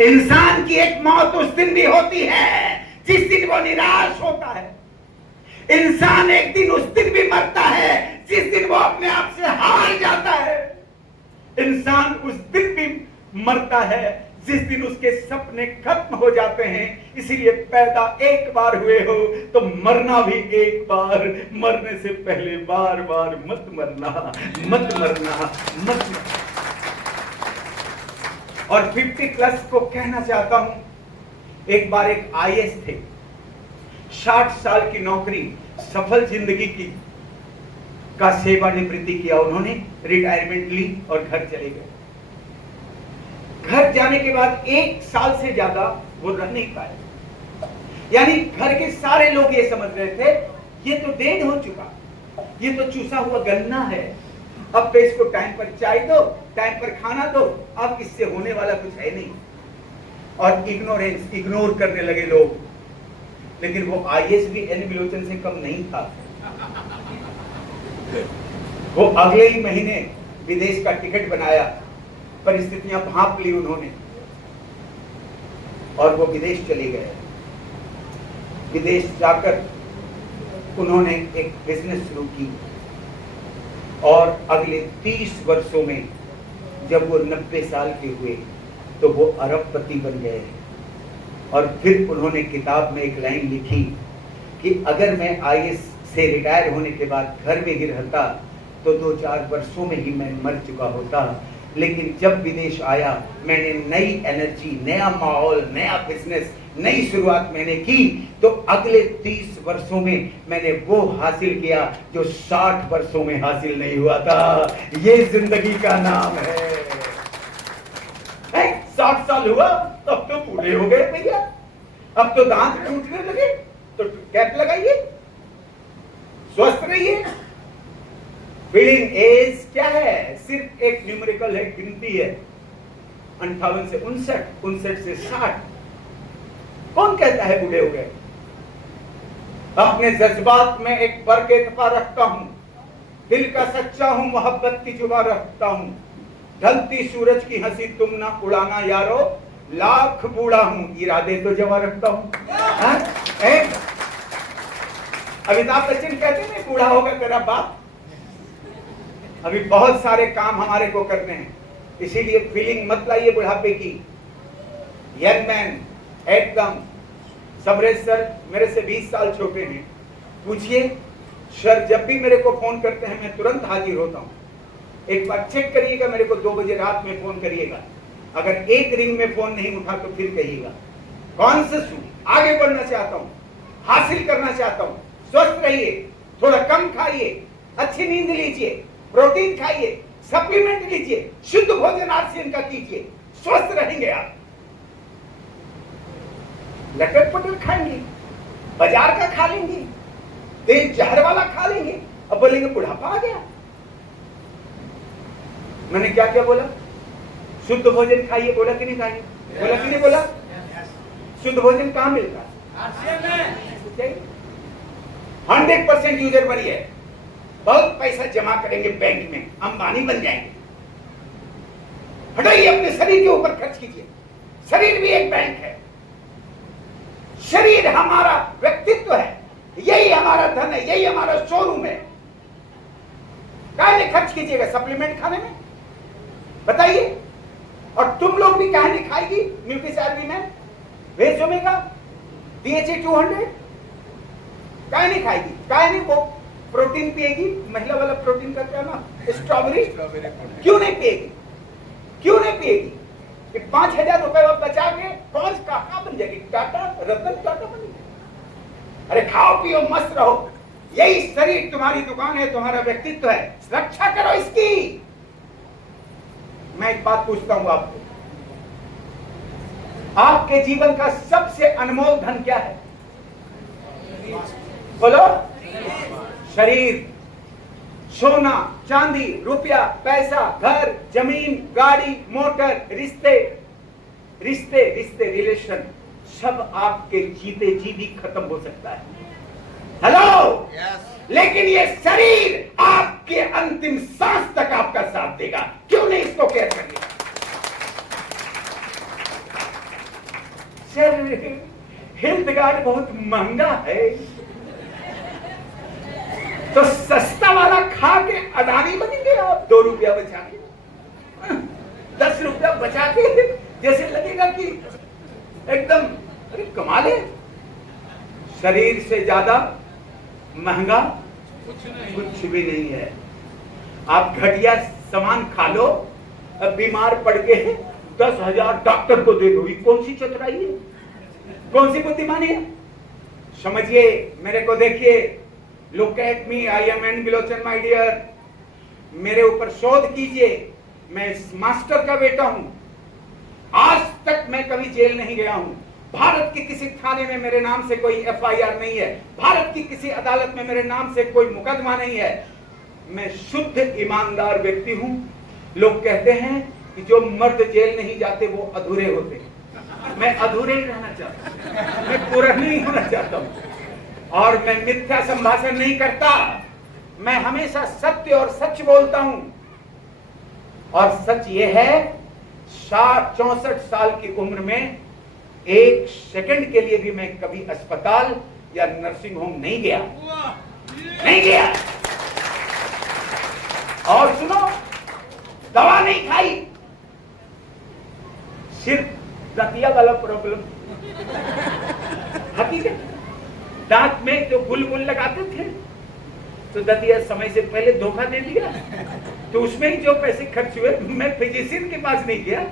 इंसान की एक मौत उस दिन भी होती है जिस दिन वो निराश होता है। इंसान एक दिन उस दिन भी मरता है जिस दिन वो अपने आप से हार जाता है। इंसान उस दिन भी मरता है जिस दिन उसके सपने खत्म हो जाते हैं। इसीलिए पैदा एक बार हुए हो तो मरना भी एक बार। मरने से पहले बार बार मत मरना, मत मरना, मत मरना। और 50 प्लस को कहना चाहता हूं, एक बार एक आईएएस थे, 60 साल की नौकरी, सफल जिंदगी की का सेवानिवृत्ति किया उन्होंने, रिटायरमेंट ली और घर चले गए। घर जाने के बाद 1 साल से ज्यादा वो रह नहीं पाए। यानी घर के सारे लोग ये समझ रहे थे ये तो डेड हो चुका, ये तो चूसा हुआ गन्ना है, अब तो इसको टाइम पर चाय दो, टाइम पर खाना दो, अब इससे होने वाला कुछ है नहीं। और इग्नोरेंस, इग्नोर करने लगे लोग। लेकिन वो आईएएस भी एन बिलोचन से कम नहीं था। वो अगले ही महीने विदेश का टिकट बनाया परिस्थितियां भांप ली उन्होंने और वो विदेश चले गए। विदेश जाकर उन्होंने एक बिजनेस शुरू की और अगले 30 वर्षों में जब वो 90 साल के हुए तो वो अरबपति बन गए। और फिर उन्होंने किताब में एक लाइन लिखी कि अगर मैं आईएएस से रिटायर होने के बाद घर में ही रहता तो 2-4 वर्षों में ही मैं मर चुका होता, लेकिन जब विदेश आया मैंने नई एनर्जी, नया माहौल, नया बिजनेस, नई शुरुआत मैंने की, तो अगले 30 वर्षों में मैंने वो हासिल किया जो 60 वर्षों में हासिल नहीं हुआ था। ये जिंदगी का नाम है। 60 साल हुआ अब तो बूढ़े हो गए भैया, अब तो दांत टूटने लगे, तो कैप लगाइए, स्वस्थ रहिए। फीलिंग एज क्या है? सिर्फ एक न्यूमेरिकल है, गिनती है। 58 से 59, 59 से 60। कौन कहता है बूढ़े हो गए? अपने जज्बात में एक फर्क इत्फा रखता हूं, दिल का सच्चा हूं, मोहब्बत की जुबा रखता हूं। ढलती सूरज की हंसी तुम ना उड़ाना यारो, लाख बूढ़ा हूं, इरादे तो जवा रखता हूं। अमिताभ बच्चन कहते हैं बूढ़ा होगा तेरा बाप। अभी बहुत सारे काम हमारे को करने हैं, इसीलिए फीलिंग मत लाइए बुढ़ापे की। यंग मैन एकदम। सबरेज सर मेरे से 20 साल छोटे हैं, पूछिए सर, जब भी मेरे को फोन करते हैं मैं तुरंत हाजिर होता हूं। एक बार चेक करिएगा, मेरे को 2 बजे रात में फोन करिएगा, अगर एक रिंग में फोन नहीं उठा तो फिर कहिएगा। कॉन्शियस हूं, आगे बढ़ना चाहता हूं, हासिल करना चाहता हूं। स्वस्थ रहिए, थोड़ा कम खाइए, अच्छी नींद लीजिए, प्रोटीन खाइए, सप्लीमेंट लीजिए, शुद्ध भोजन आरसीएन का कीजिए, स्वस्थ रहेंगे आप। लटर पटर खाएंगे, बाजार का खा लेंगे, तेज जहर वाला खा लेंगे, अब बोलेंगे बुढ़ापा आ गया। मैंने क्या क्या बोला? शुद्ध भोजन खाइए, बोला कि नहीं खाइए? बोला कि नहीं बोला? शुद्ध भोजन कहां मिलता है? 100% यूजर बनिए, बहुत पैसा जमा करेंगे बैंक में, अंबानी बन जाएंगे। हटाइए, अपने शरीर के ऊपर खर्च कीजिए। शरीर भी एक बैंक है, शरीर हमारा व्यक्तित्व है, यही हमारा धन है, यही हमारा शोरूम है। काहे खर्च कीजिएगा सप्लीमेंट खाने में, बताइए। और तुम लोग भी काहे नहीं खाएगी न्यूट्रीशार्वी में वेज ओमेगा DHA 200, काहे नहीं खाएगी? काहे नहीं वो प्रोटीन पिएगी? महिला वाला प्रोटीन का क्या नाम? स्ट्रॉबेरी। क्यों नहीं पिएगी? क्यों नहीं पिएगी? कि 5,000 रुपए बचा के कौन कहां बन जाएगी? टाटा, रतन टाटा बन जाएगी। अरे खाओ पियो मस्त रहो, यही शरीर तुम्हारी दुकान है, तुम्हारा व्यक्तित्व है, रक्षा करो इसकी। मैं एक बात पूछता हूं आपको, आपके जीवन का सबसे अनमोल धन क्या है? बोलो। शरीर। सोना, चांदी, रुपया, पैसा, घर, जमीन, गाड़ी, मोटर, रिश्ते, रिश्ते रिश्ते रिलेशन, सब आपके जीते जी भी खत्म हो सकता है। हेलो। लेकिन ये शरीर आपके अंतिम सांस तक आपका साथ देगा। क्यों नहीं इसको केयर करिए? सर हेल्थ कार्ड बहुत महंगा है, तो सस्ता वाला खा के अडानी बनेंगे आप। 2 रुपया बचा के, 10 रुपया बचा के, जैसे लगेगा कि एकदम अरे कमाल है। शरीर से ज्यादा महंगा कुछ भी नहीं है। आप घटिया सामान खा लो, अब बीमार पड़ के 10,000 डॉक्टर को दे दो, कौन सी चतुराई है? कौन सी बुद्धिमानी है? समझिए, मेरे को देखिए, look at me, I am an Bilochan my dear. मेरे ऊपर शोध कीजिए, मैं मास्टर का बेटा हूं। आज तक मैं कभी जेल नहीं गया हूं। भारत के किसी थाने में मेरे नाम से कोई FIR नहीं है, भारत की किसी अदालत में मेरे नाम से कोई मुकदमा नहीं है। मैं शुद्ध ईमानदार व्यक्ति हूं। लोग कहते हैं कि जो मर्द जेल नहीं जाते वो अधूरे होते हैं। मैं अधूरे ही रहना चाहता हूं, मैं पूरा नहीं होना चाहता हूं। और मैं मिथ्या संभाषण नहीं करता, मैं हमेशा सत्य और सच बोलता हूं। और सच ये है 64 साल की उम्र में एक सेकंड के लिए भी मैं कभी अस्पताल या नर्सिंग होम नहीं गया, नहीं गया। और सुनो, दवा नहीं खाई, सिर्फ दतिया वाला प्रॉब्लम। हकीकत, दांत में जो गुल लगाते थे तो दतिया समय से पहले धोखा दे दिया, तो उसमें ही जो पैसे खर्च हुए। मैं फिजिशियन के पास नहीं गया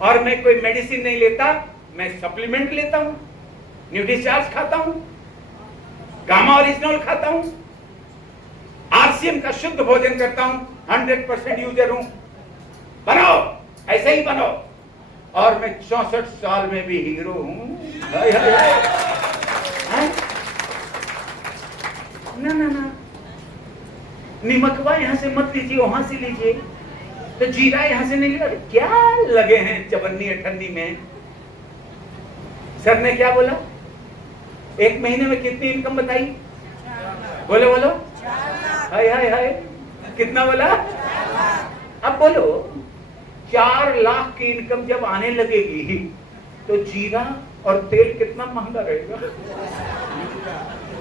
और मैं कोई मेडिसिन नहीं लेता, मैं सप्लीमेंट लेता हूं, न्यूट्रीचार्ज खाता हूं, गामा ओरिजिनल खाता हूं, आरसीएम का शुद्ध भोजन करता हूं, 100% यूजर हूं। बनो, ऐसे ही बनो। और मैं 64 साल में भी हीरो हूं। ना ना ना, निमकवा यहां से मत लीजिए, वहां से लीजिए, तो जीरा यहां से नहीं लिया। क्या लगे हैं चवन्नी अठन्नी में। सर ने क्या बोला, एक महीने में कितनी इनकम बताई? बोलो बोलो, हाय हाय हाय, कितना बोला? अब बोलो, 4 लाख की इनकम जब आने लगेगी तो जीरा और तेल कितना महंगा रहेगा।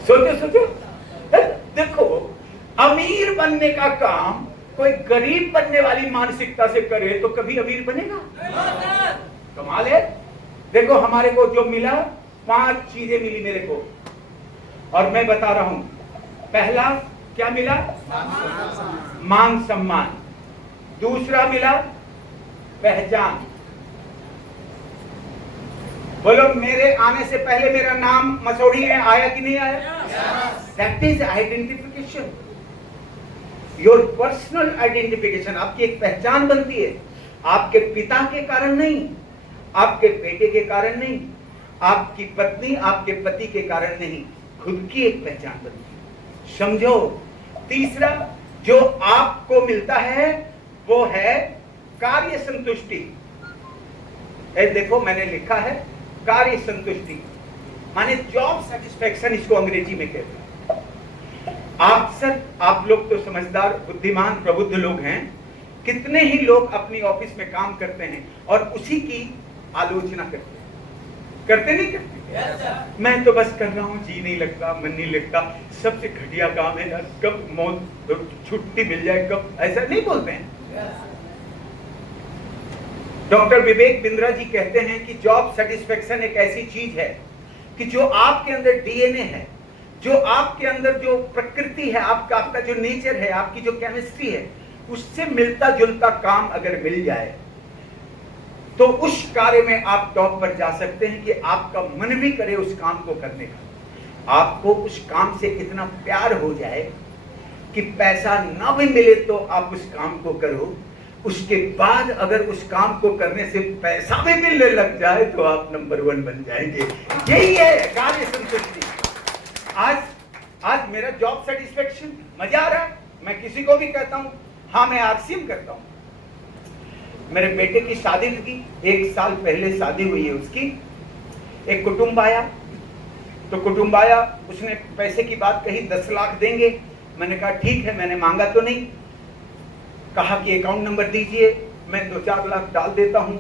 सोचो सोचो। देखो, अमीर बनने का काम कोई गरीब बनने वाली मानसिकता से करे तो कभी अमीर बनेगा? कमाल है। देखो, हमारे को जो मिला, 5 चीजें मिली मेरे को, और मैं बता रहा हूं। पहला क्या मिला? मान सम्मान। दूसरा मिला पहचान। बोलो, मेरे आने से पहले मेरा नाम मसौड़ी में आया कि नहीं आया? That is identification, your personal identification. आपकी एक पहचान बनती है, आपके पिता के कारण नहीं, आपके बेटे के कारण नहीं, आपकी पत्नी आपके पति के कारण नहीं, खुद की एक पहचान बनती है। समझो। तीसरा जो आपको मिलता है वो है कार्य संतुष्टि। देखो, मैंने लिखा है कार्य संतुष्टि, माने जॉब सेटिस्फैक्शन, इसको अंग्रेजी में कहते हैं। आप लोग तो समझदार, बुद्धिमान, प्रबुद्ध लोग हैं। कितने ही लोग अपनी ऑफिस में काम करते हैं और उसी की आलोचना करते नहीं करते? मैं तो बस कर रहा हूं, जी नहीं लगता, मन नहीं लगता, सबसे घटिया काम है यार, कब मौत छुट्टी मिल जाए, कब, ऐसा नहीं बोलते हैं। डॉक्टर विवेक बिंद्रा जी कहते हैं कि जॉब सेटिस्फैक्शन एक ऐसी चीज है कि जो आपके अंदर डीएनए है, जो आपके अंदर जो प्रकृति है, आपका जो नेचर है, आपकी जो केमिस्ट्री है, उससे मिलता जुलता काम अगर मिल जाए तो उस कार्य में आप टॉप पर जा सकते हैं कि आपका मन भी करे उस काम को करने का। आपको उस काम से इतना प्यार हो जाए कि पैसा ना भी मिले तो आप उस काम को करो। उसके बाद अगर उस काम को करने से पैसा भी मिलने लग जाए तो आप नंबर 1 बन जाएंगे। यही है कार्य संतुष्टि। आज मेरा जॉब सेटिस्फेक्शन, मजा आ रहा है। मैं किसी को भी कहता हूं, हाँ मैं आरसीएम करता हूं। मेरे बेटे की शादी की 1 साल पहले शादी हुई है उसकी। एक कुटुंब आया, उसने पैसे की बात कही, 10 लाख देंगे। मैंने कहा ठीक है, मैंने मांगा तो नहीं। कहा कि अकाउंट नंबर दीजिए, मैं 2-4 लाख डाल देता हूं।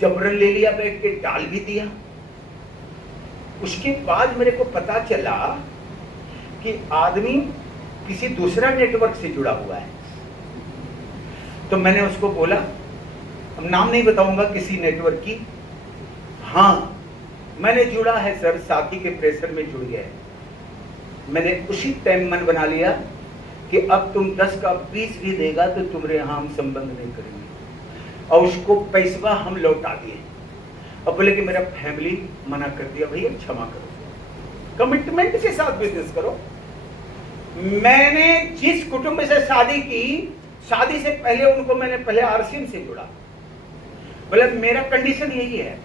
जबरन ले लिया, बैठ के डाल भी दिया। उसके बाद मेरे को पता चला कि आदमी किसी दूसरा नेटवर्क से जुड़ा हुआ है। तो मैंने उसको बोला, अब नाम नहीं बताऊंगा किसी नेटवर्क की, हाँ मैंने जुड़ा है सर, साथी के प्रेशर में जुड़ गया है। मैंने उसी टाइम मन बना लिया कि अब तुम 10 का 20 भी देगा तो तुम्हारे यहाँ हम संबंध नहीं करेंगे। और उसको पैसा हम लौटा दिए। अब बोले कि मेरा फैमिली मना कर दिया, भैया क्षमा करो, कमिटमेंट के साथ बिजनेस करो। मैंने जिस कुटुंब से शादी की, शादी से पहले उनको मैंने पहले आरसीएम से जुड़ा। बोले मेरा कंडीशन यही है,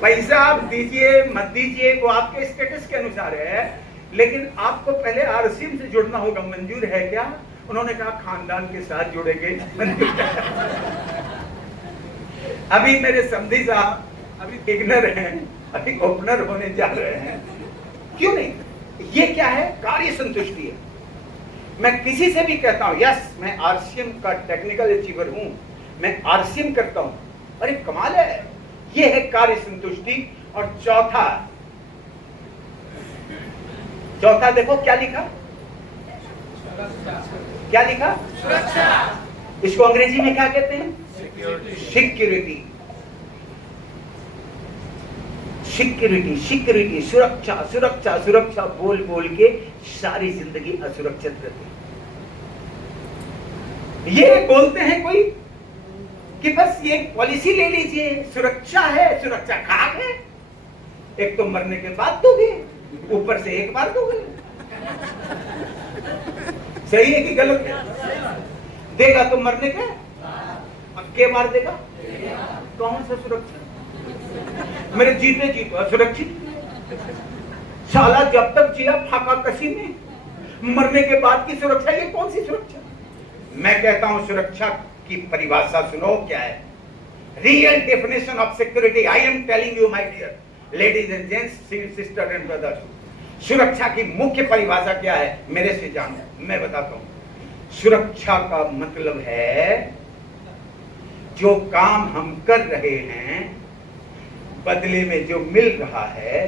पैसा आप दीजिए मत दीजिए वो आपके स्टेटस के अनुसार है, लेकिन आपको पहले आरसीएम से जुड़ना होगा। मंजूर है क्या? उन्होंने कहा खानदान के साथ जुड़ेंगे। अभी मेरे समधी साहब अभी बिगिनर हैं, अभी ओपनर होने जा रहे हैं। क्यों नहीं? ये क्या है? कार्य संतुष्टि है। मैं किसी से भी कहता हूं यस मैं आरसीएम का टेक्निकल अचीवर हूं, मैं आरसीएम करता हूं, अरे कमाल है, ये है कार्य संतुष्टि। और चौथा देखो क्या लिखा, क्या लिखा, सुरक्षा। इसको अंग्रेजी में क्या कहते हैं, सिक्योरिटी। सिक्योरिटी सिक्योरिटी, सुरक्षा सुरक्षा सुरक्षा बोल बोल के सारी जिंदगी असुरक्षित रहती है। ये बोलते हैं कोई कि बस ये पॉलिसी ले लीजिए, सुरक्षा है, सुरक्षा खाक है, एक तो मरने के बाद दोगे, ऊपर से एक बार दोगे। सही है कि गलत है? देगा तो मरने के के मार देगा, कौन सा सुरक्षा? मेरे जीते जीतो असुरक्षित, साला जब तक जिया फाका कसी में, मरने के बाद की सुरक्षा, ये कौन सी सुरक्षा? मैं कहता हूं सुरक्षा की परिभाषा सुनो क्या है, real definition of security. I am telling you my dear ladies and gents, sister and brothers, सुरक्षा की मुख्य परिभाषा क्या है मेरे से जानो, मैं बताता हूं। सुरक्षा का मतलब है जो काम हम कर रहे हैं बदले में जो मिल रहा है,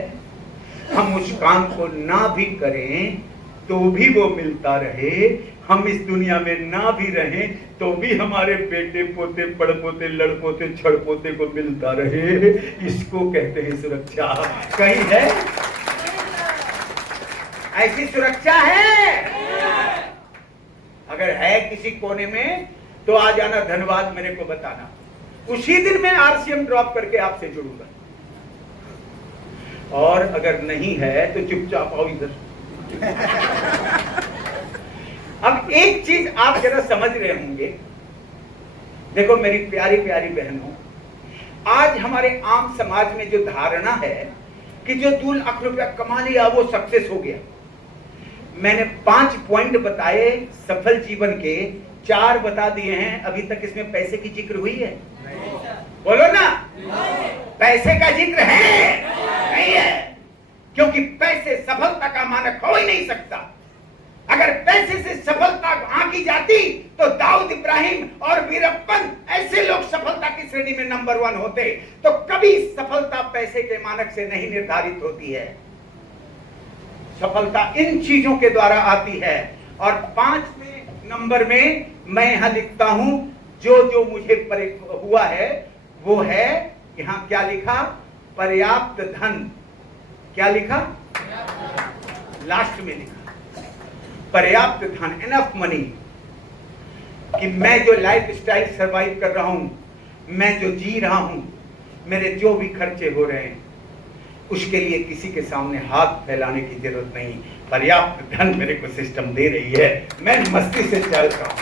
हम उस काम को ना भी करें तो भी वो मिलता रहे, हम इस दुनिया में ना भी रहें तो भी हमारे बेटे पोते पड़पोते लड़पोते छड़पोते को मिलता रहे, इसको कहते हैं सुरक्षा। कहीं है ऐसी सुरक्षा? है अगर है किसी कोने में तो आ जाना, धन्यवाद मेरे को बताना, उसी दिन मैं आरसीएम ड्रॉप करके आपसे जुड़ूंगा। और अगर नहीं है तो चुपचाप आओ इधर। अब एक चीज आप जरा समझ रहे होंगे, देखो मेरी प्यारी प्यारी बहनों, आज हमारे आम समाज में जो धारणा है कि जो 2 लाख रुपया कमा लिया वो सक्सेस हो गया। मैंने 5 पॉइंट बताए सफल जीवन के, 4 बता दिए हैं, अभी तक इसमें पैसे की जिक्र हुई है? बोलो ना, पैसे का जिक्र है? नहीं है, क्योंकि पैसे सफलता का मानक हो ही नहीं सकता। अगर पैसे से सफलता आंकी जाती तो दाऊद इब्राहिम और वीरप्पन ऐसे लोग सफलता की श्रेणी में नंबर 1 होते। तो कभी सफलता पैसे के मानक से नहीं निर्धारित होती है, सफलता इन चीजों के द्वारा आती है। और 5वें नंबर में मैं यहां लिखता हूं जो जो मुझे हुआ है वो है, यहां क्या लिखा, पर्याप्त धन। क्या लिखा? लास्ट में लिखा पर्याप्त धन, एनफ मनी, कि मैं जो लाइफ स्टाइल सर्वाइव कर रहा हूं, मैं जो जी रहा हूं, मेरे जो भी खर्चे हो रहे हैं उसके लिए किसी के सामने हाथ फैलाने की जरूरत नहीं, पर्याप्त धन मेरे को सिस्टम दे रही है, मैं मस्ती से चल रहा हूं।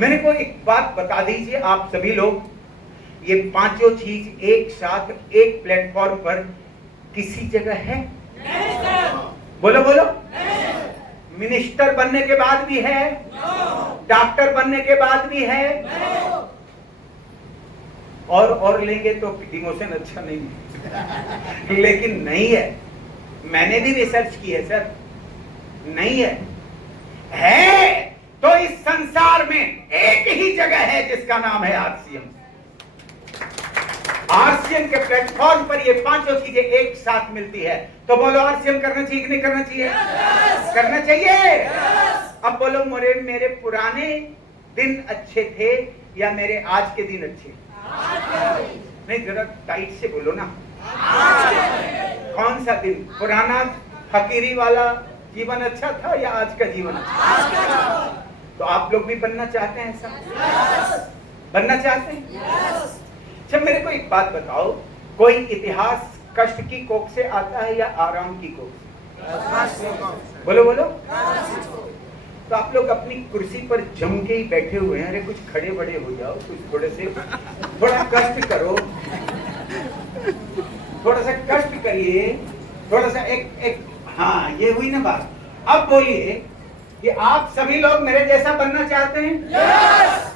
मेरे को एक बात बता दीजिए आप सभी लोग, ये 5 चीज एक साथ एक प्लेटफॉर्म पर किसी जगह है? बोलो बोलो। मिनिस्टर बनने के बाद भी है, डॉक्टर बनने के बाद भी है, और लेंगे तो डिमोशन अच्छा नहीं है। लेकिन नहीं है, मैंने भी रिसर्च की है सर, नहीं है तो इस संसार में एक ही जगह है जिसका नाम है आरसीएम। आरसीएम के प्लेटफॉर्म पर ये 5 चीजें एक साथ मिलती है। तो बोलो आरसीएम करना चाहिए कि नहीं करना चाहिए? करना चाहिए। अब बोलो मेरे पुराने दिन अच्छे थे या मेरे आज के दिन अच्छे? नहीं, जरा टाइट से बोलो ना, कौन सा दिन? पुराना फकीरी वाला जीवन अच्छा था या आज का जीवन अच्छा? तो आप लोग भी बनना चाहते हैं ऐसा? बनना चाहते हैं? अच्छा मेरे को एक बात बताओ, कोई इतिहास कष्ट की कोख से आता है या आराम की कोख से? बोलो बोलो। तो आप लोग अपनी कुर्सी पर जम के ही बैठे हुए हैं, अरे कुछ खड़े बड़े हो जाओ, कुछ थोड़ा कष्ट करो, थोड़ा सा कष्ट करिए, थोड़ा सा एक हाँ, ये हुई ना बात। अब बोलिए कि आप सभी लोग मेरे जैसा बनना चाहते हैं? yes!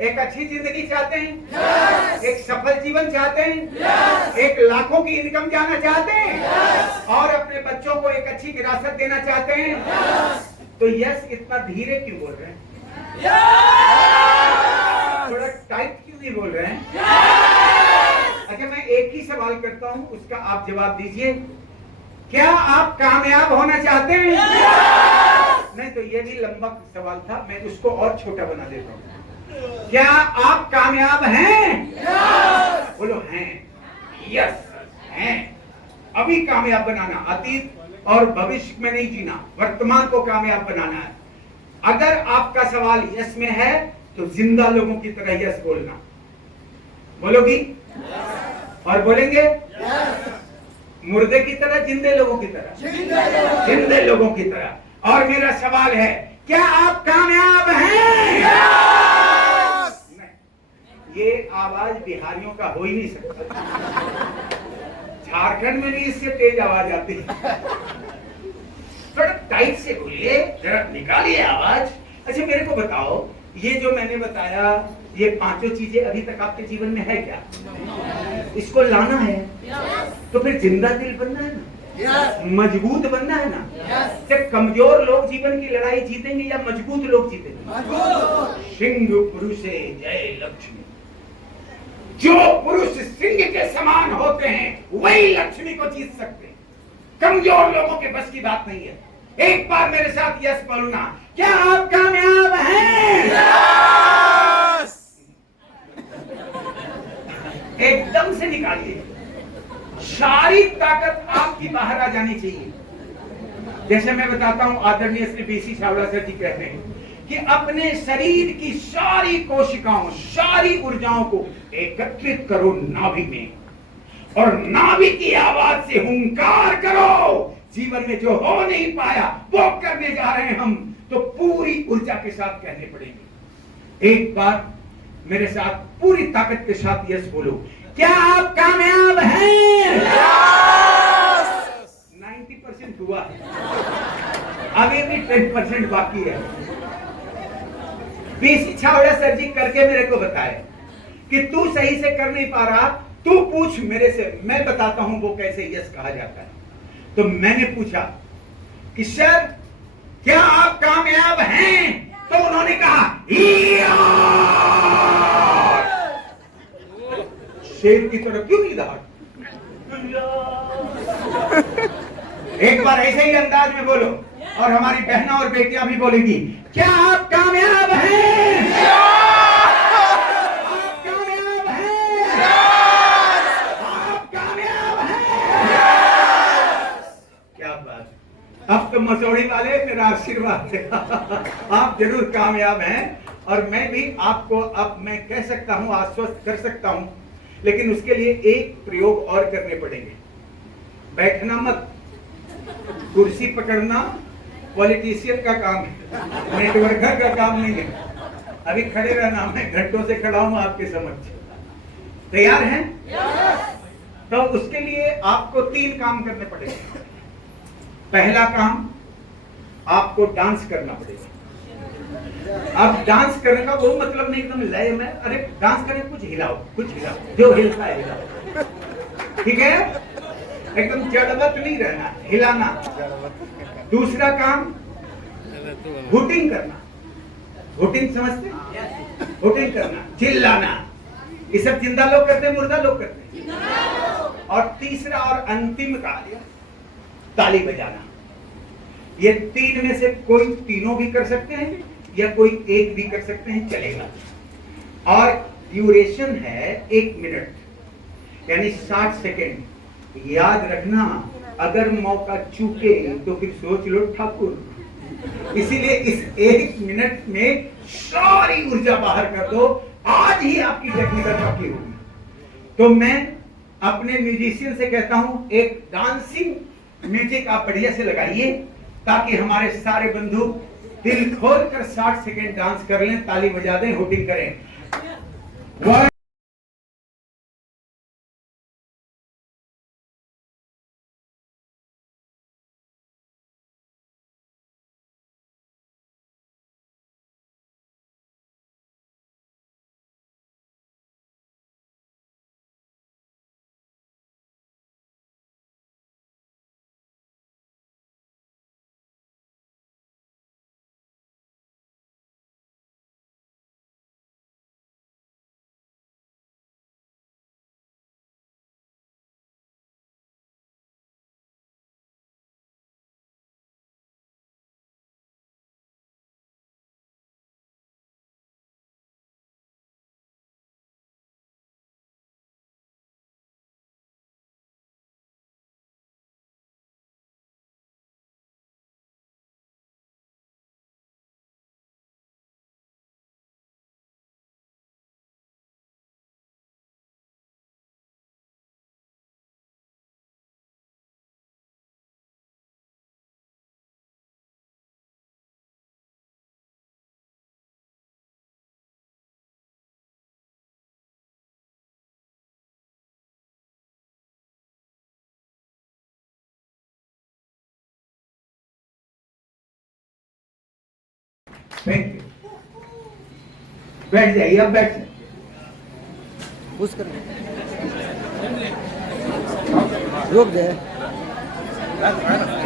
एक अच्छी जिंदगी चाहते हैं? yes! एक सफल जीवन चाहते हैं? yes! एक लाखों की इनकम जाना चाहते हैं? yes! और अपने बच्चों को एक अच्छी विरासत देना चाहते हैं? yes! तो यस इतना धीरे क्यों बोल रहे हैं? थोड़ा टाइट क्यों नहीं बोल रहे हैं? अच्छा, मैं एक ही सवाल करता हूं, उसका आप जवाब दीजिए। क्या आप कामयाब होना चाहते हैं? नहीं तो ये भी लंबा सवाल था, मैं उसको और छोटा बना देता हूं। क्या आप कामयाब हैं? बोलो हैं। यस हैं। अभी कामयाब बनाना, अतीत और भविष्य में नहीं जीना, वर्तमान को कामयाब बनाना है। अगर आपका सवाल यस में है तो जिंदा लोगों की तरह यस बोलना। बोलोगी? और बोलेंगे? मुर्दे की तरह, जिंदे लोगों की तरह? जिंदे लोगों की तरह। और मेरा सवाल है, क्या आप कामयाब हैं? नहीं, ये आवाज बिहारियों का हो ही नहीं सकता। झारखंड में भी इससे तेज आवाज आती है। थोड़ा टाइट से बोलिए, जरा निकालिए आवाज। अच्छा मेरे को बताओ, ये जो मैंने बताया, ये पांचों चीजें अभी तक आपके जीवन में है क्या? इसको लाना है तो फिर जिंदा दिल बनना है ना, मजबूत बनना है ना। जब कमजोर लोग जीवन की लड़ाई जीतेंगे या मजबूत लोग जीतेंगे? सिंह पुरुषे जय लक्ष्मी। जो पुरुष सिंह के समान होते हैं वही लक्ष्मी को जीत सकते हैं। कमजोर लोगों के बस की बात नहीं है। एक बार मेरे साथ यस बोलना। क्या आप कामयाब हैं? एकदम से निकालिए। सारी ताकत आपकी बाहर आ जानी चाहिए। जैसे मैं बताता हूं, आदरणीय श्री बीसी छावड़ा सर जी कहते हैं कि अपने शरीर की सारी कोशिकाओं, सारी ऊर्जाओं को एकत्रित करो नाभि में, और नाभि की आवाज से हुंकार करो। जीवन में जो हो नहीं पाया वो करने जा रहे हैं हम, तो पूरी ऊर्जा के साथ कहने पड़ेंगे। एक बार मेरे साथ पूरी ताकत के साथ यस बोलो। क्या आप कामयाब हैं? 90% हुआ है, अभी भी 10% बाकी है। बीसी छावड़ा सर जी करके मेरे को बताए कि तू सही से कर नहीं पा रहा, तू पूछ मेरे से, मैं बताता हूं वो कैसे यस कहा जाता है। तो मैंने पूछा कि सर क्या आप कामयाब हैं? तो उन्होंने कहा शेर की तरह क्यों नहीं दहाड़? एक बार ऐसे ही अंदाज में बोलो, और हमारी बहना और बेटियां भी बोलेगी। क्या आप कामयाब हैं? आप कामयाब हैं? आप कामयाब हैं? क्या बात। अब तो मसौड़ी वाले मेरा आशीर्वाद है। आप जरूर कामयाब हैं, और मैं भी आपको अब मैं कह सकता हूं, आश्वस्त कर सकता हूं, लेकिन उसके लिए एक प्रयोग और करने पड़ेंगे। बैठना मत, कुर्सी पकड़ना पॉलिटिशियन का काम है, नेटवर्कर का काम नहीं है। अभी खड़े रहना, मैं घंटों से खड़ा हूं आपके समक्ष। तैयार हैं? तो उसके लिए आपको 3 काम करने पड़ेंगे। पहला काम, आपको डांस करना पड़ेगा। अब डांस करने का वो मतलब नहीं एकदम लय में, अरे डांस करें, कुछ हिलाओ, कुछ हिलाओ, जो हिलता है हिलाओ, ठीक है? एकदम जड़वत नहीं रहना, हिलाना। दूसरा काम, हुटिंग करना। हुटिंग समझते? हुटिंग करना, चिल्लाना। ये सब जिंदा लोग करते हैं, मुर्दा लोग करते हैं। और तीसरा और अंतिम कार्य, ताली बजाना। ये 3 में से कोई तीनों भी कर सकते हैं या कोई एक भी कर सकते हैं, चलेगा। और ड्यूरेशन है 1 मिनट, यानी 60 सेकेंड। याद रखना, अगर मौका चूके तो फिर सोच लो ठाकुर। इसीलिए इस 1 मिनट में सारी ऊर्जा बाहर कर दो। आज ही आपकी टेक्निकल काफी होगी। तो मैं अपने म्यूजिशियन से कहता हूं, एक डांसिंग म्यूजिक आप बढ़िया से लगाइए, ताकि हमारे सारे बंधु दिल खोलकर 60 सेकेंड डांस कर लें, ताली बजा दें, हुटिंग करें। Thank you. बैठ जाइए, अब बैठ जाइए। रुक दे।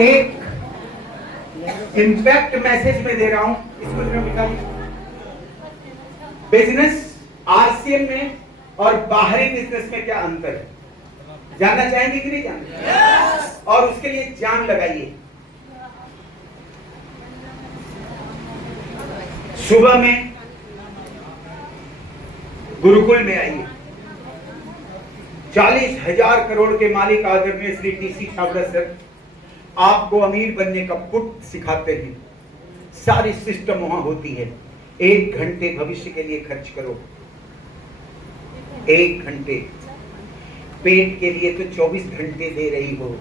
एक इम्पैक्ट मैसेज में दे रहा हूं, इसको जरा निकालिए। बिजनेस आरसीएम में और बाहरी बिजनेस में क्या अंतर है, जानना चाहेंगे कि नहीं जानना? yes! और उसके लिए जान लगाइए। सुबह में गुरुकुल में आइए, 40,000 करोड़ के मालिक आदरणीय श्री टीसी छाबड़ा सर आपको अमीर बनने का पुट सिखाते हैं। सारी सिस्टम वहां होती है। 1 घंटे भविष्य के लिए खर्च करो, 1 घंटे। पेट के लिए तो 24 घंटे दे रही हो,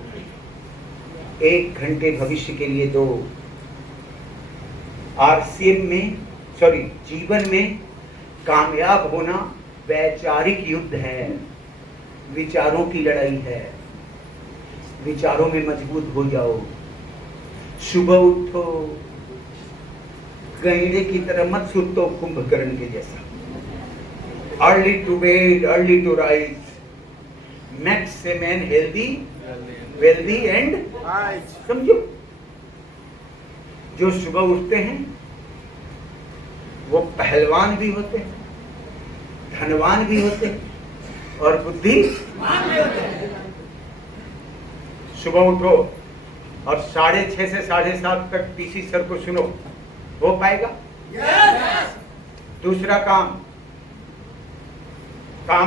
1 घंटे भविष्य के लिए दो। आरसीएम में जीवन में कामयाब होना वैचारिक युद्ध है, विचारों की लड़ाई है। विचारों में मजबूत हो जाओ। सुबह उठो, गैंडे की तरह मत सुतो कुंभकर्ण के जैसा। Early to bed, early to rise makes a man healthy, wealthy and समझो। जो सुबह उठते हैं वो पहलवान भी होते हैं, धनवान भी होते हैं और बुद्धिमान भी होते हैं। सुबह उठो और 6:30 से 7:30 तक टीसी सर को सुनो, हो पाएगा? yes! दूसरा काम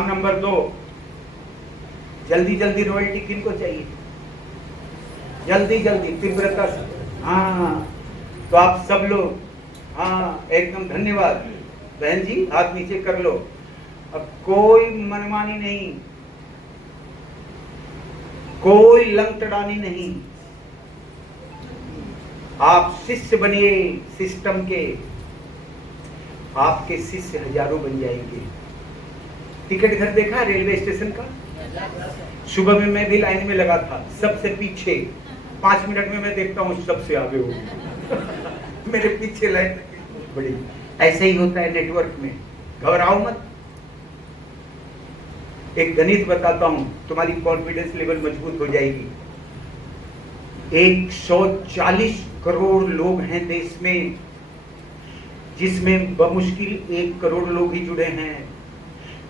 नंबर 2, जल्दी जल्दी रॉयल्टी किनको चाहिए? जल्दी जल्दी तीव्रता से। हाँ, तो आप सब लोग, हाँ एकदम धन्यवाद बहन जी, हाथ नीचे कर लो। अब कोई मनमानी नहीं, कोई लंगटड़ानी नहीं। आप शिष्य बनिए सिस्टम के, आपके शिष्य हजारों बन जाएंगे। टिकट घर देखा रेलवे स्टेशन का? सुबह में मैं भी लाइन में लगा था, सबसे पीछे। 5 मिनट में मैं देखता हूँ सबसे आगे हो मेरे पीछे लाइन बड़ी। ऐसे ही होता है नेटवर्क में, घबराओ मत। एक गणित बताता हूं, तुम्हारी कॉन्फिडेंस लेवल मजबूत हो जाएगी। 140 करोड़ लोग हैं देश में, जिसमें बमुश्किल 1 करोड़ लोग ही जुड़े हैं।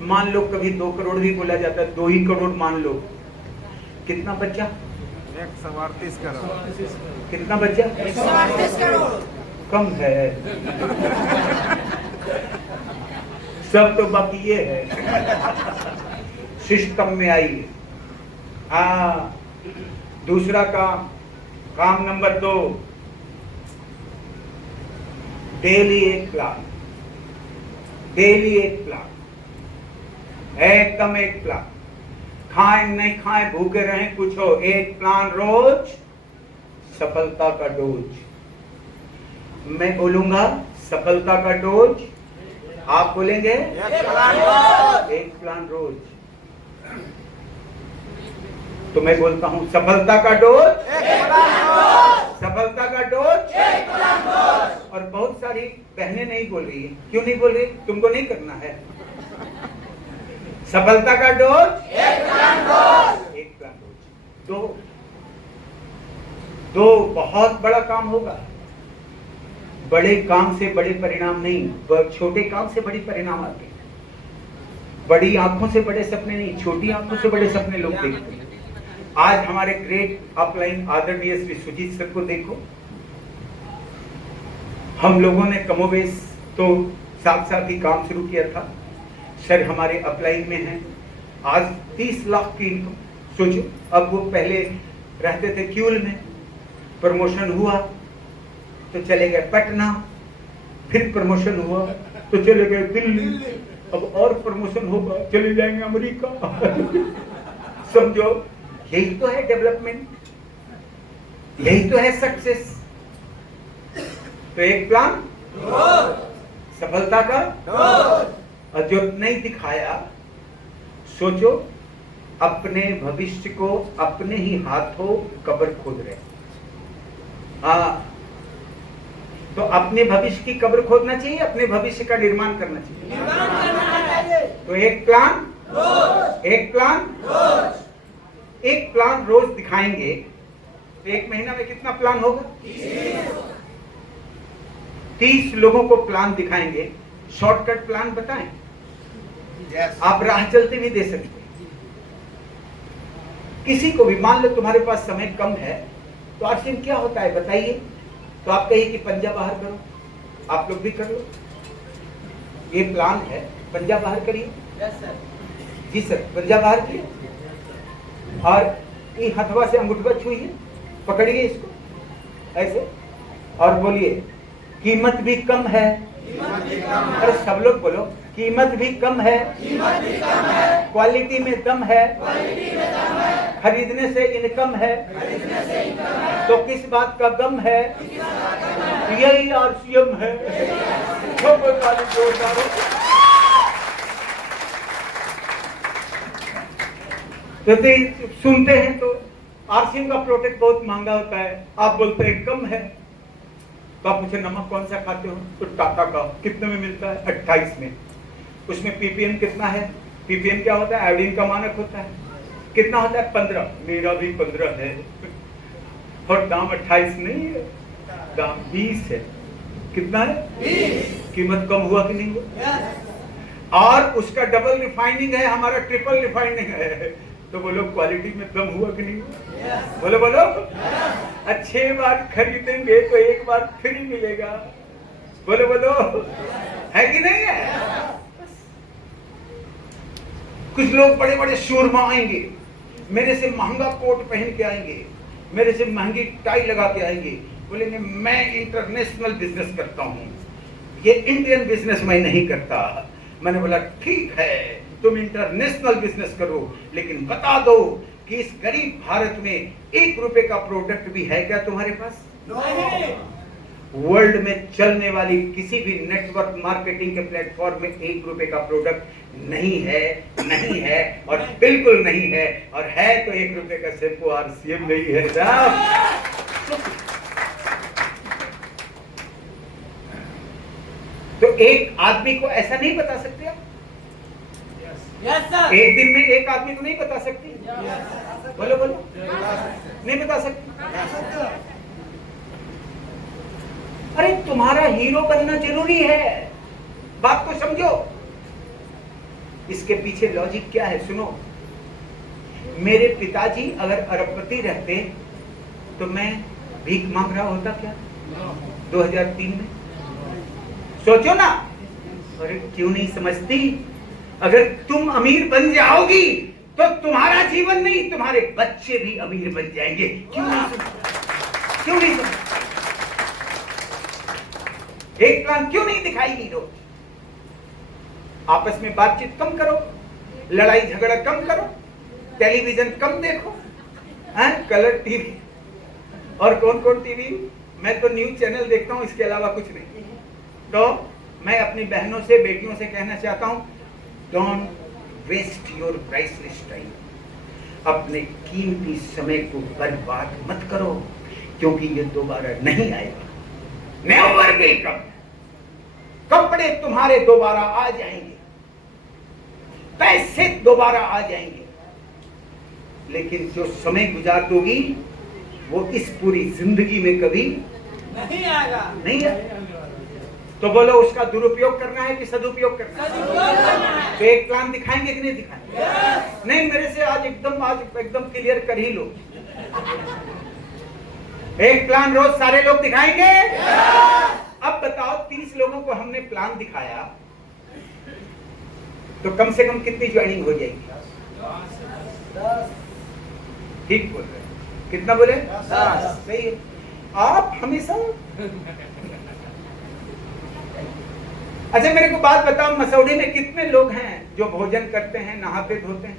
मान लो कभी 2 करोड़ भी बोला जाता है, 2 ही करोड़ मान लो, कितना बच्चा? 138 करोड़। कितना बच्चा? 138 करोड़। कम है सब तो बाकी ये है सिस्टम में आइए। हाँ, दूसरा काम नंबर 2, डेली एक प्लान, डेली एक प्लान, एकदम एक प्लान। खाएं नहीं खाएं, भूखे रहें, कुछ हो, एक प्लान रोज, सफलता का डोज। मैं बोलूंगा सफलता का डोज, आप बोलेंगे एक प्लान रोज। तो मैं बोलता हूं सफलता का डोज, सफलता का डोज। और बहुत सारी बहनें नहीं बोल रही है, क्यों नहीं बोल रही? तुमको नहीं करना है। सफलता का डोज, एक प्लान डोज। दो बहुत बड़ा काम होगा। बड़े काम से बड़े परिणाम नहीं, छोटे काम से बड़े परिणाम आते हैं। बड़ी आंखों से बड़े सपने नहीं, छोटी आंखों से बड़े सपने लोग देखते हैं। आज हमारे ग्रेट अपलाइन आदरणीय श्री सुजीत सर को देखो। हम लोगों ने कमोबेश तो साथ साथ ही काम शुरू किया था। सर हमारे अपलाइन में हैं, आज 30 लाख की इनकम। सोचो, अब वो पहले रहते थे क्यूल में, प्रमोशन हुआ तो चले गए पटना, फिर प्रमोशन हुआ तो चले गए दिल्ली, अब और प्रमोशन होगा चले जाएंगे अमेरिका समझो, यही तो है डेवलपमेंट, यही तो है सक्सेस। तो एक प्लान, सफलता का, और जो नहीं दिखाया, सोचो अपने भविष्य को अपने ही हाथों कब्र खोद रहे। हाँ, तो अपने भविष्य की कब्र खोदना चाहिए, अपने भविष्य का निर्माण करना चाहिए। तो एक प्लान रोज दिखाएंगे तो एक महीना में कितना प्लान होगा? 30 लोगों को प्लान दिखाएंगे। शॉर्टकट प्लान बताएं। आप राह चलते भी दे सकते हैं किसी को भी। मान लो तुम्हारे पास समय कम है तो आखिर क्या होता है बताइए। तो आप कहिए कि पंजा बाहर करो, आप लोग भी कर लो। ये प्लान है, पंजा बाहर करिए। जी सर, पंजा बाहर किए और ये हथवा से अंगूठा छुइए, पकड़िए इसको ऐसे और बोलिए कीमत भी कम है। अरे सब लोग बोलो कीमत भी कम है, क्वालिटी में दम है, खरीदने से इनकम है, तो किस बात का गम है? यही आरसीएम है। तो सुनते हैं तो आरसीएम का प्रोडक्ट बहुत महंगा होता है, आप बोलते हैं कम है। तो आप पूछे नमक कौन सा खाते हो? तो टाटा का। कितने में मिलता है? 28 में। उसमें पीपीएम कितना है? पीपीएम क्या होता है? आयोडीन का मानक होता है। कितना होता है? 15। मेरा भी 15 है और दाम 28 नहीं है, दाम 20 है। कितना है? 20। कीमत कम हुआ कि नहीं हुआ? और उसका डबल रिफाइनिंग है, हमारा ट्रिपल रिफाइनिंग है। तो बोलो क्वालिटी में कम हुआ कि नहीं हुआ? बोलो बोलो। अच्छे बार खरीदेंगे तो एक बार फ्री मिलेगा। बोलो बोलो, है कि नहीं है? कुछ लोग बड़े बड़े शोरमा आएंगे, मेरे से महंगा कोट पहन के आएंगे, मेरे से महंगी टाई लगा के आएंगे, बोलेंगे मैं इंटरनेशनल बिजनेस करता हूं, ये इंडियन बिजनेस मैं नहीं करता। मैंने बोला ठीक है, तुम इंटरनेशनल बिजनेस करो, लेकिन बता दो कि इस गरीब भारत में 1 रुपए का प्रोडक्ट भी है क्या तुम्हारे पास? नहीं। वर्ल्ड में चलने वाली किसी भी नेटवर्क मार्केटिंग के प्लेटफॉर्म में 1 रुपए का प्रोडक्ट नहीं है और बिल्कुल नहीं है, और है तो 1 रुपए का शैम्पू आरसीएम नहीं है साहब। तो एक आदमी को ऐसा नहीं बता सकते आप? एक दिन में एक आदमी को नहीं बता सकती? बोलो बोलो, नहीं बता सकती? अरे तुम्हारा हीरो बनना जरूरी है, बात को समझो। इसके पीछे लॉजिक क्या है सुनो। मेरे पिताजी अगर अरबपति रहते तो मैं भीख मांग रहा होता क्या 2003 में? सोचो ना। अरे क्यों नहीं समझती? अगर तुम अमीर बन जाओगी तो तुम्हारा जीवन नहीं, तुम्हारे बच्चे भी अमीर बन जाएंगे। क्यों नहीं समझ? एक प्लान क्यों नहीं दिखाई रोज? आपस में बातचीत कम करो, लड़ाई झगड़ा कम करो, टेलीविजन कम देखो, कलर टीवी और कौन कौन टीवी। मैं तो न्यूज चैनल देखता हूं, इसके अलावा कुछ नहीं। तो मैं अपनी बहनों से बेटियों से कहना चाहता हूं, don't waste your priceless time. अपने कीमती समय को बर्बाद मत करो, क्योंकि ये दोबारा नहीं आएगा। Never will come. कपड़े तुम्हारे दोबारा आ जाएंगे, पैसे दोबारा आ जाएंगे, लेकिन जो समय गुजार दोगी वो इस पूरी जिंदगी में कभी नहीं आएगा। नहीं आएगा। तो बोलो उसका दुरुपयोग करना है कि सदुपयोग करना है? तो एक प्लान दिखाएंगे कि नहीं दिखाएंगे? नहीं, मेरे से आज एकदम क्लियर कर ही लो। एक प्लान रोज सारे लोग दिखाएंगे? अब बताओ 30 लोगों को हमने प्लान दिखाया तो कम से कम कितनी ज्वाइनिंग हो जाएगी? 10। ठीक बोल रहे। कितना बोले? 10। सही है। आप हमेशा अच्छा मेरे को बात बताओ, मसौड़ी में कितने लोग हैं जो भोजन करते हैं, नहाते धोते हैं?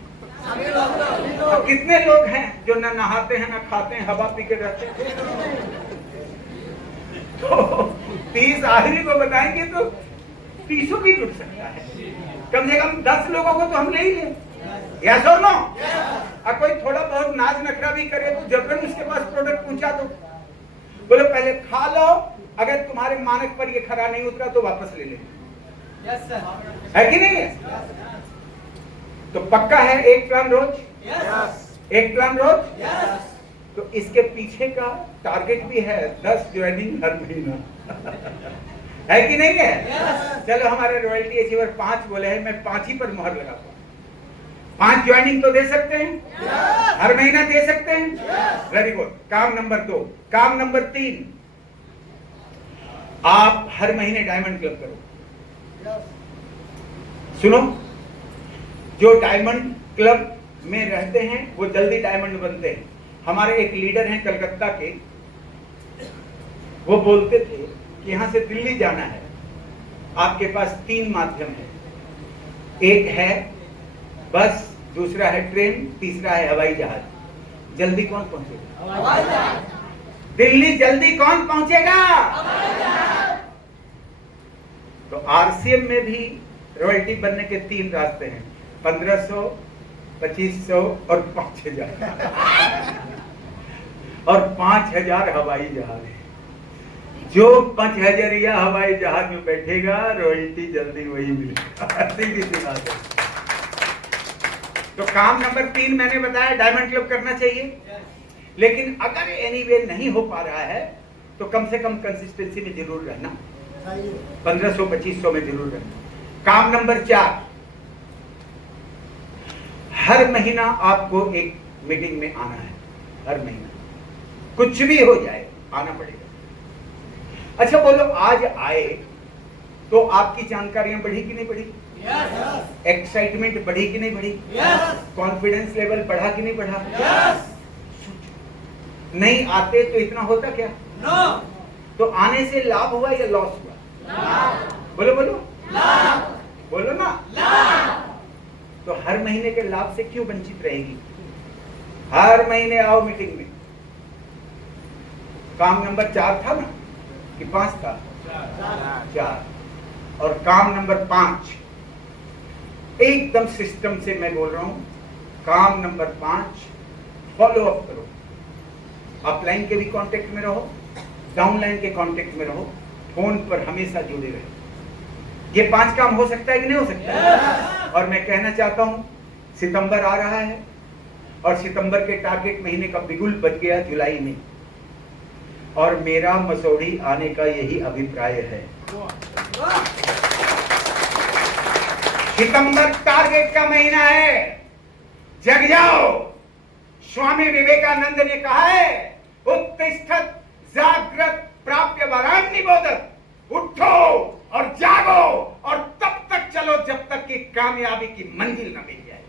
और कितने लोग हैं जो ना नहाते हैं ना खाते हैं, हवा पी के रहते हैं? तो 30 आदमी को बताएंगे तो 30 भी जुट सकता है। कम से कम 10 लोगों को तो हम ले ही लें। यस और नो? और कोई थोड़ा बहुत नाच नखरा भी करे तो जबरन उसके पास प्रोडक्ट पहुंचा दो। बोलो पहले खा लो, अगर तुम्हारे मानक पर ये खरा नहीं उतरा तो वापस ले लेना। Yes sir. है कि नहीं है? तो पक्का है एक प्लान रोज? यस। एक प्लान रोज? यस। तो इसके पीछे का टारगेट भी है 10 ज्वाइनिंग हर महीना। है कि नहीं है? Yes. चलो हमारे रॉयल्टी अचीवर 5 बोले हैं, मैं 5 ही पर मोहर लगाता हूँ। 5 ज्वाइनिंग तो दे सकते हैं? Yes. हर महीना दे सकते हैं? Yes. Very good. काम नंबर 2। काम नंबर 3, आप हर महीने डायमंड क्लब करो। सुनो, जो डायमंड क्लब में रहते हैं वो जल्दी डायमंड बनते हैं। हमारे एक लीडर हैं कलकत्ता के, वो बोलते थे कि यहां से दिल्ली जाना है, आपके पास 3 माध्यम है, एक है बस, दूसरा है ट्रेन, तीसरा है हवाई जहाज। जल्दी कौन पहुंचेगा? हवाई जहाज। दिल्ली जल्दी कौन पहुंचेगा? हवाई जहाज। तो आरसीएम में भी रॉयल्टी बनने के 3 रास्ते हैं, 1500, 2500 और 5000। और 5000 हवाई जहाज है। जो 5000 हवाई जहाज में बैठेगा रॉयल्टी जल्दी वही मिलेगा। सीधी सी बात है। तो काम नंबर 3 मैंने बताया, डायमंड क्लब करना चाहिए। लेकिन अगर एनीवे नहीं हो पा रहा है तो कम से कम कंसिस्टेंसी में जरूर रहना, 1500-2500 में जरूर रहना। काम नंबर 4, हर महीना आपको एक मीटिंग में आना है। हर महीना कुछ भी हो जाए आना पड़ेगा। अच्छा बोलो, आज आए तो आपकी जानकारियां बढ़ी कि नहीं बढ़ी? यस। एक्साइटमेंट बढ़ी कि नहीं बढ़ी? यस। कॉन्फिडेंस लेवल बढ़ा कि नहीं बढ़ा? यस। नहीं आते तो इतना होता क्या? नो। तो आने से लाभ हुआ या लॉस हुआ? लाभ। बोलो बोलो, लाभ। बोलो ना। लाभ। तो हर महीने के लाभ से क्यों वंचित रहेगी? हर महीने आओ मीटिंग में। काम नंबर 4 था ना कि 5 था? 4। और काम नंबर 5 एकदम सिस्टम से मैं बोल रहा हूं। काम नंबर 5, फॉलो अप करो। अपलाइन के भी कांटेक्ट में रहो, डाउनलाइन के कांटेक्ट में रहो, फोन पर हमेशा जुड़े रहो। ये 5 काम हो सकता है कि नहीं हो सकता? Yes. और मैं कहना चाहता हूं, सितंबर आ रहा है और सितंबर के टारगेट महीने का बिगुल बच गया जुलाई में, और मेरा मसौड़ी आने का यही अभिप्राय है। सितंबर टारगेट का महीना है, जग जाओ। स्वामी विवेकानंद ने कहा है, उत्तिष्ठत जागृत प्राप्य वरान निबोधत। उठो और जागो और तब तक चलो जब तक कि कामयाबी की मंजिल न मिल जाए।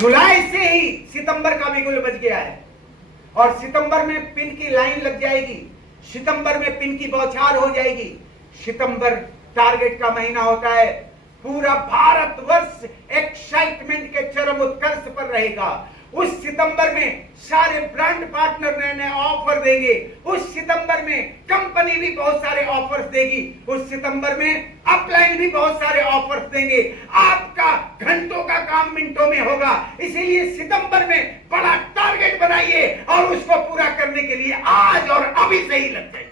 जुलाई से ही सितंबर का बिगुल बज गया है और सितंबर में पिन की लाइन लग जाएगी, सितंबर में पिन की बौछार हो जाएगी। सितंबर टारगेट का महीना होता है, पूरा भारतवर्ष एक्साइटमेंट के चरम उत्कर्ष पर रहेगा। उस सितंबर में सारे ब्रांड पार्टनर नए नए ऑफर देंगे। उस सितंबर में कंपनी भी बहुत सारे ऑफर्स देगी। उस सितंबर में अपलाइन भी बहुत सारे ऑफर्स देंगे। आपका घंटों का काम मिनटों में होगा। इसीलिए सितंबर में बड़ा टारगेट बनाइए और उसको पूरा करने के लिए आज और अभी से ही लग जाइए।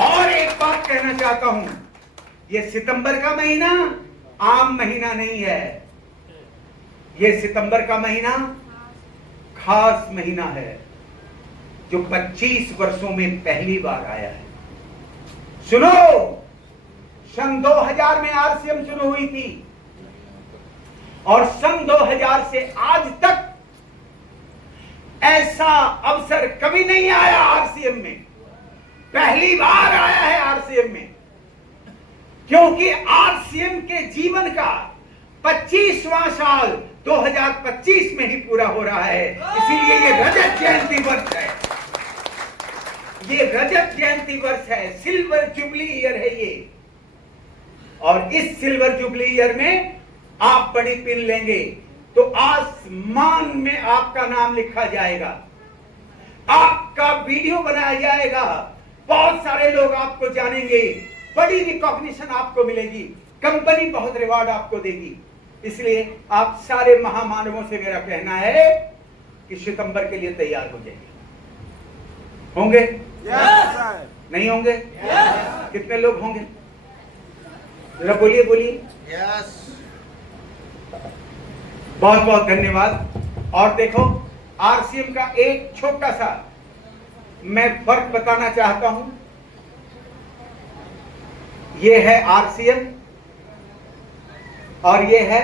और एक बात कहना चाहता हूं, यह सितंबर का महीना आम महीना नहीं है। यह सितंबर का महीना खास महीना है जो 25 वर्षों में पहली बार आया है। सुनो, सन 2000 में आरसीएम शुरू हुई थी और सन 2000 से आज तक ऐसा अवसर कभी नहीं आया आरसीएम में। पहली बार आया है आरसीएम में, क्योंकि आरसीएम के जीवन का 25वां साल 2025 में ही पूरा हो रहा है। इसीलिए ये रजत जयंती वर्ष है। ये रजत जयंती वर्ष है, सिल्वर जुबली ईयर है ये। और इस सिल्वर जुबली ईयर में आप बड़ी पिन लेंगे तो आसमान में आपका नाम लिखा जाएगा, आपका वीडियो बनाया जाएगा, बहुत सारे लोग आपको जानेंगे, बड़ी रिकॉग्निशन आपको मिलेगी, कंपनी बहुत रिवार्ड आपको देगी। इसलिए आप सारे महामानवों से मेरा कहना है कि सितंबर के लिए तैयार हो जाइए। होंगे? नहीं होंगे? कितने लोग होंगे? जरा बोलिए बोलिए। बहुत बहुत धन्यवाद। और देखो, आरसीएम का एक छोटा सा मैं फर्क बताना चाहता हूं। ये है आरसीएम और ये है,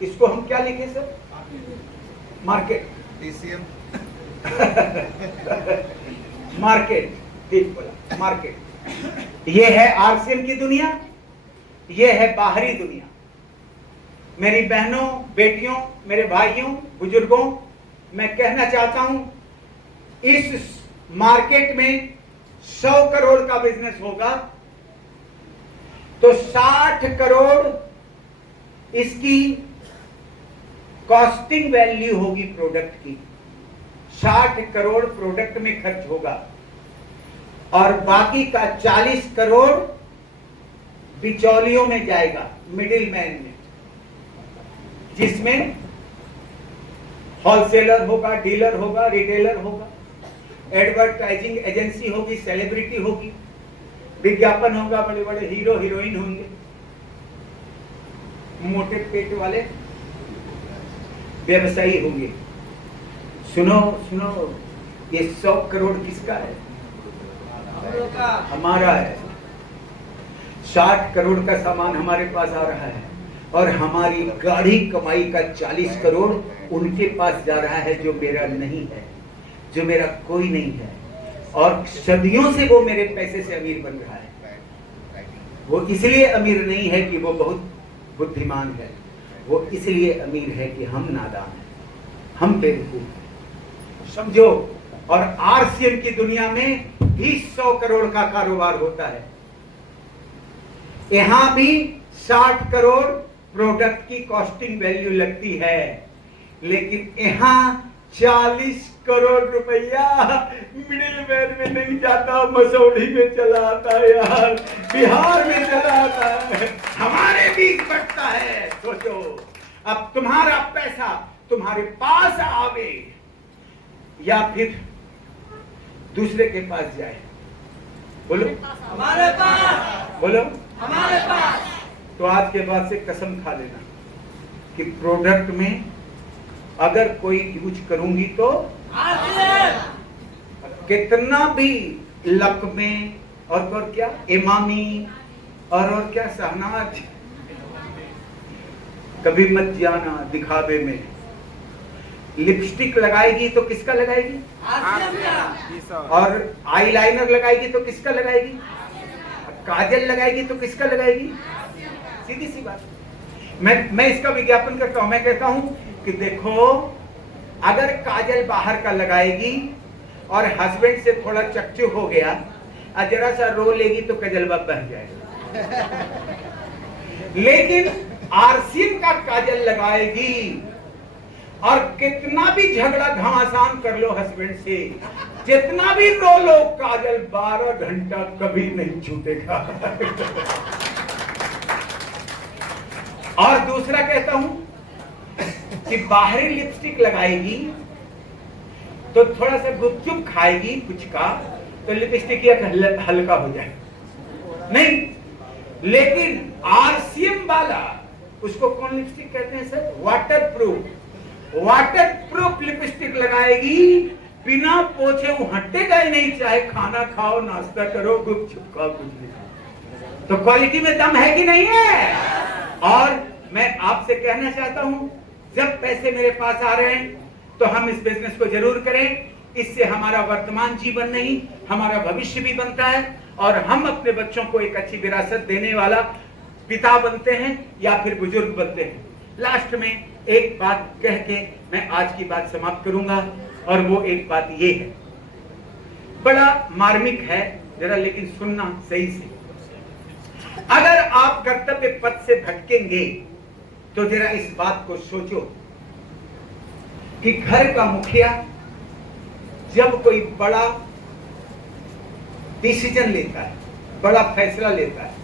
इसको हम क्या लिखे सर? मार्केट। DCM। मार्केट, ठीक बोला, मार्केट। ये है आरसीएम की दुनिया, ये है बाहरी दुनिया। मेरी बहनों, बेटियों, मेरे भाइयों, बुजुर्गों, मैं कहना चाहता हूं, इस मार्केट में 100 करोड़ का बिजनेस होगा तो 60 करोड़ इसकी कॉस्टिंग वैल्यू होगी प्रोडक्ट की। 60 करोड़ प्रोडक्ट में खर्च होगा और बाकी का 40 करोड़ बिचौलियों में जाएगा, मिडिल मैन में, जिसमें होलसेलर होगा, डीलर होगा, रिटेलर होगा, एडवर्टाइजिंग एजेंसी होगी, सेलिब्रिटी होगी, विज्ञापन होगा, बड़े बड़े हीरो हीरोइन होंगे, मोटे पेट वाले व्यवसायी होंगे। सुनो सुनो, ये 100 करोड़ किसका है? हमारा है। 60 करोड़ का सामान हमारे पास आ रहा है और हमारी गाढ़ी कमाई का 40 करोड़ उनके पास जा रहा है जो मेरा नहीं है, जो मेरा कोई नहीं है, और सदियों से वो मेरे पैसे से अमीर बन रहा है। वो इसलिए अमीर नहीं है कि वो बहुत बुद्धिमान है, वो इसलिए अमीर है कि हम नादान हैं, हम बेवकूफ हैं, समझो। और आरसीएम की दुनिया में भी 100 करोड़ का कारोबार होता है। यहां भी 60 करोड़ प्रोडक्ट की कॉस्टिंग वैल्यू लगती है, लेकिन यहां 40 करोड़ रुपया मिडिल मैन में नहीं जाता, मसौढ़ी में चला आता है यार, बिहार में चला आता है, हमारे बीच बढ़ता है। सोचो, अब तुम्हारा पैसा तुम्हारे पास आवे या फिर दूसरे के पास जाए? बोलो हमारे पास, बोलो हमारे पास। तो आज के बाद से कसम खा लेना कि प्रोडक्ट में अगर कोई यूज करूंगी तो कितना भी लक में और क्या इमामी और क्या शहनाज, कभी मत जाना दिखावे में। लिपस्टिक लगाएगी तो किसका लगाएगी? और आईलाइनर लगाएगी तो किसका लगाएगी? काजल लगाएगी तो किसका लगाएगी? सीधी सी बात। मैं इसका विज्ञापन करता हूं, मैं कहता हूं कि देखो, अगर काजल बाहर का लगाएगी और हस्बैंड से थोड़ा चकचक हो गया और जरा सा रो लेगी तो कजलवा बह जाएगा, लेकिन आरसीएम का काजल लगाएगी और कितना भी झगड़ा घमासान कर लो हस्बैंड से, जितना भी रो लो, काजल 12 घंटा कभी नहीं छूटेगा। और दूसरा कहता हूं कि बाहरी लिपस्टिक लगाएगी तो थोड़ा सा गुपचुप खाएगी कुछ का तो लिपस्टिक हल्का हो जाए नहीं, लेकिन आरसीएम वाला, उसको कौन लिपस्टिक कहते हैं सर? वाटर प्रूफ लिपस्टिक लगाएगी, बिना पोछे वो हटेगा ही नहीं, चाहे खाना खाओ, नाश्ता करो, गुपचुप खाओ, कुछ नहीं खाओ। तो क्वालिटी में दम है कि नहीं है? और मैं आपसे कहना चाहता हूं, जब पैसे मेरे पास आ रहे हैं तो हम इस बिजनेस को जरूर करें। इससे हमारा वर्तमान जीवन नहीं, हमारा भविष्य भी बनता है और हम अपने बच्चों को एक अच्छी विरासत देने वाला पिता बनते हैं या फिर बुजुर्ग बनते हैं। लास्ट में एक बात कह के मैं आज की बात समाप्त करूंगा, और वो एक बात ये है, बड़ा मार्मिक है जरा, लेकिन सुनना सही से। अगर आप कर्तव्य पथ से भटकेंगे तो जरा इस बात को सोचो कि घर का मुखिया जब कोई बड़ा डिसीजन लेता है, बड़ा फैसला लेता है,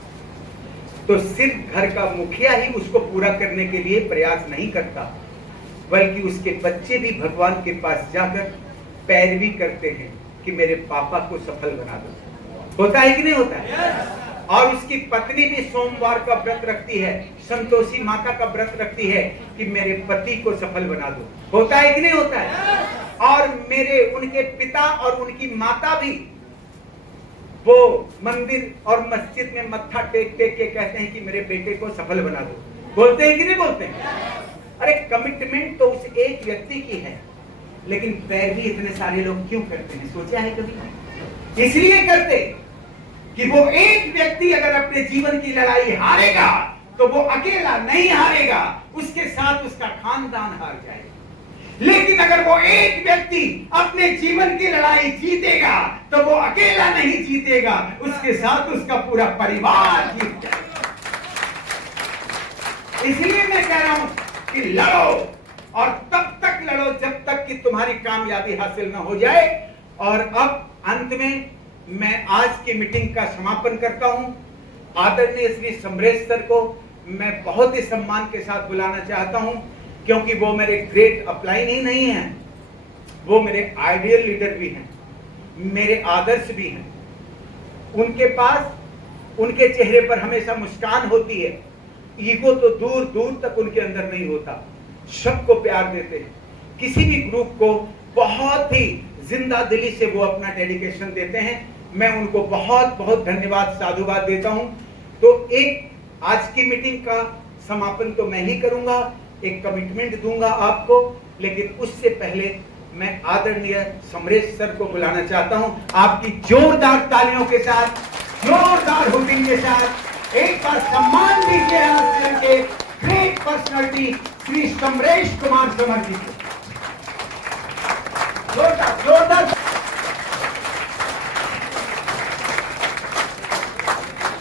तो सिर्फ घर का मुखिया ही उसको पूरा करने के लिए प्रयास नहीं करता, बल्कि उसके बच्चे भी भगवान के पास जाकर पैरवी करते हैं कि मेरे पापा को सफल बना दो। होता है कि नहीं होता है? और उसकी पत्नी भी सोमवार का व्रत रखती है, संतोषी माता का व्रत रखती है कि मेरे पति को सफल बना दो। होता है कि नहीं होता है? और मेरे उनके पिता और उनकी माता भी वो मंदिर और मस्जिद में मत्था टेक टेक के कहते हैं कि मेरे बेटे को सफल बना दो। बोलते हैं कि नहीं बोलते हैं? अरे कमिटमेंट तो उस एक व्यक्ति की है, लेकिन पैरवी इतने सारे लोग क्यों करते हैं? सोचा है कभी? इसलिए करते कि वो एक व्यक्ति अगर अपने जीवन की लड़ाई हारेगा तो वो अकेला नहीं हारेगा, उसके साथ उसका खानदान हार जाएगा। लेकिन अगर वो एक व्यक्ति अपने जीवन की लड़ाई जीतेगा तो वो अकेला नहीं जीतेगा, उसके साथ उसका पूरा परिवार जीत जाएगा। इसलिए मैं कह रहा हूं कि लड़ो, और तब तक लड़ो जब तक कि तुम्हारी कामयाबी हासिल ना हो जाए। और अब अंत में मैं आज की मीटिंग का समापन करता हूं। आदरणीय श्री समरेश सर को मैं बहुत ही सम्मान के साथ बुलाना चाहता हूं, क्योंकि वो मेरे ग्रेट अपलाइन ही नहीं हैं, वो मेरे आइडियल लीडर भी हैं, मेरे आदर्श भी हैं। उनके पास, उनके चेहरे पर हमेशा मुस्कान होती है, ईगो तो दूर दूर तक उनके अंदर नहीं होता, सबको प्यार देते हैं। किसी भी ग्रुप को बहुत ही जिंदा दिली से वो अपना डेडिकेशन देते हैं। मैं उनको बहुत बहुत धन्यवाद, साधुवाद देता हूं। तो एक आज की मीटिंग का समापन तो मैं ही करूंगा, एक कमिटमेंट दूंगा आपको, लेकिन उससे पहले मैं आदरणीय समरेश सर को बुलाना चाहता हूं। आपकी जोरदार तालियों के साथ, जोरदार हुटिंग के साथ एक बार सम्मान दीजिए हमारे के ग्रेट पर्सनालिटी श्री समरेश कुमार समर जी को। जोरदार जोरदार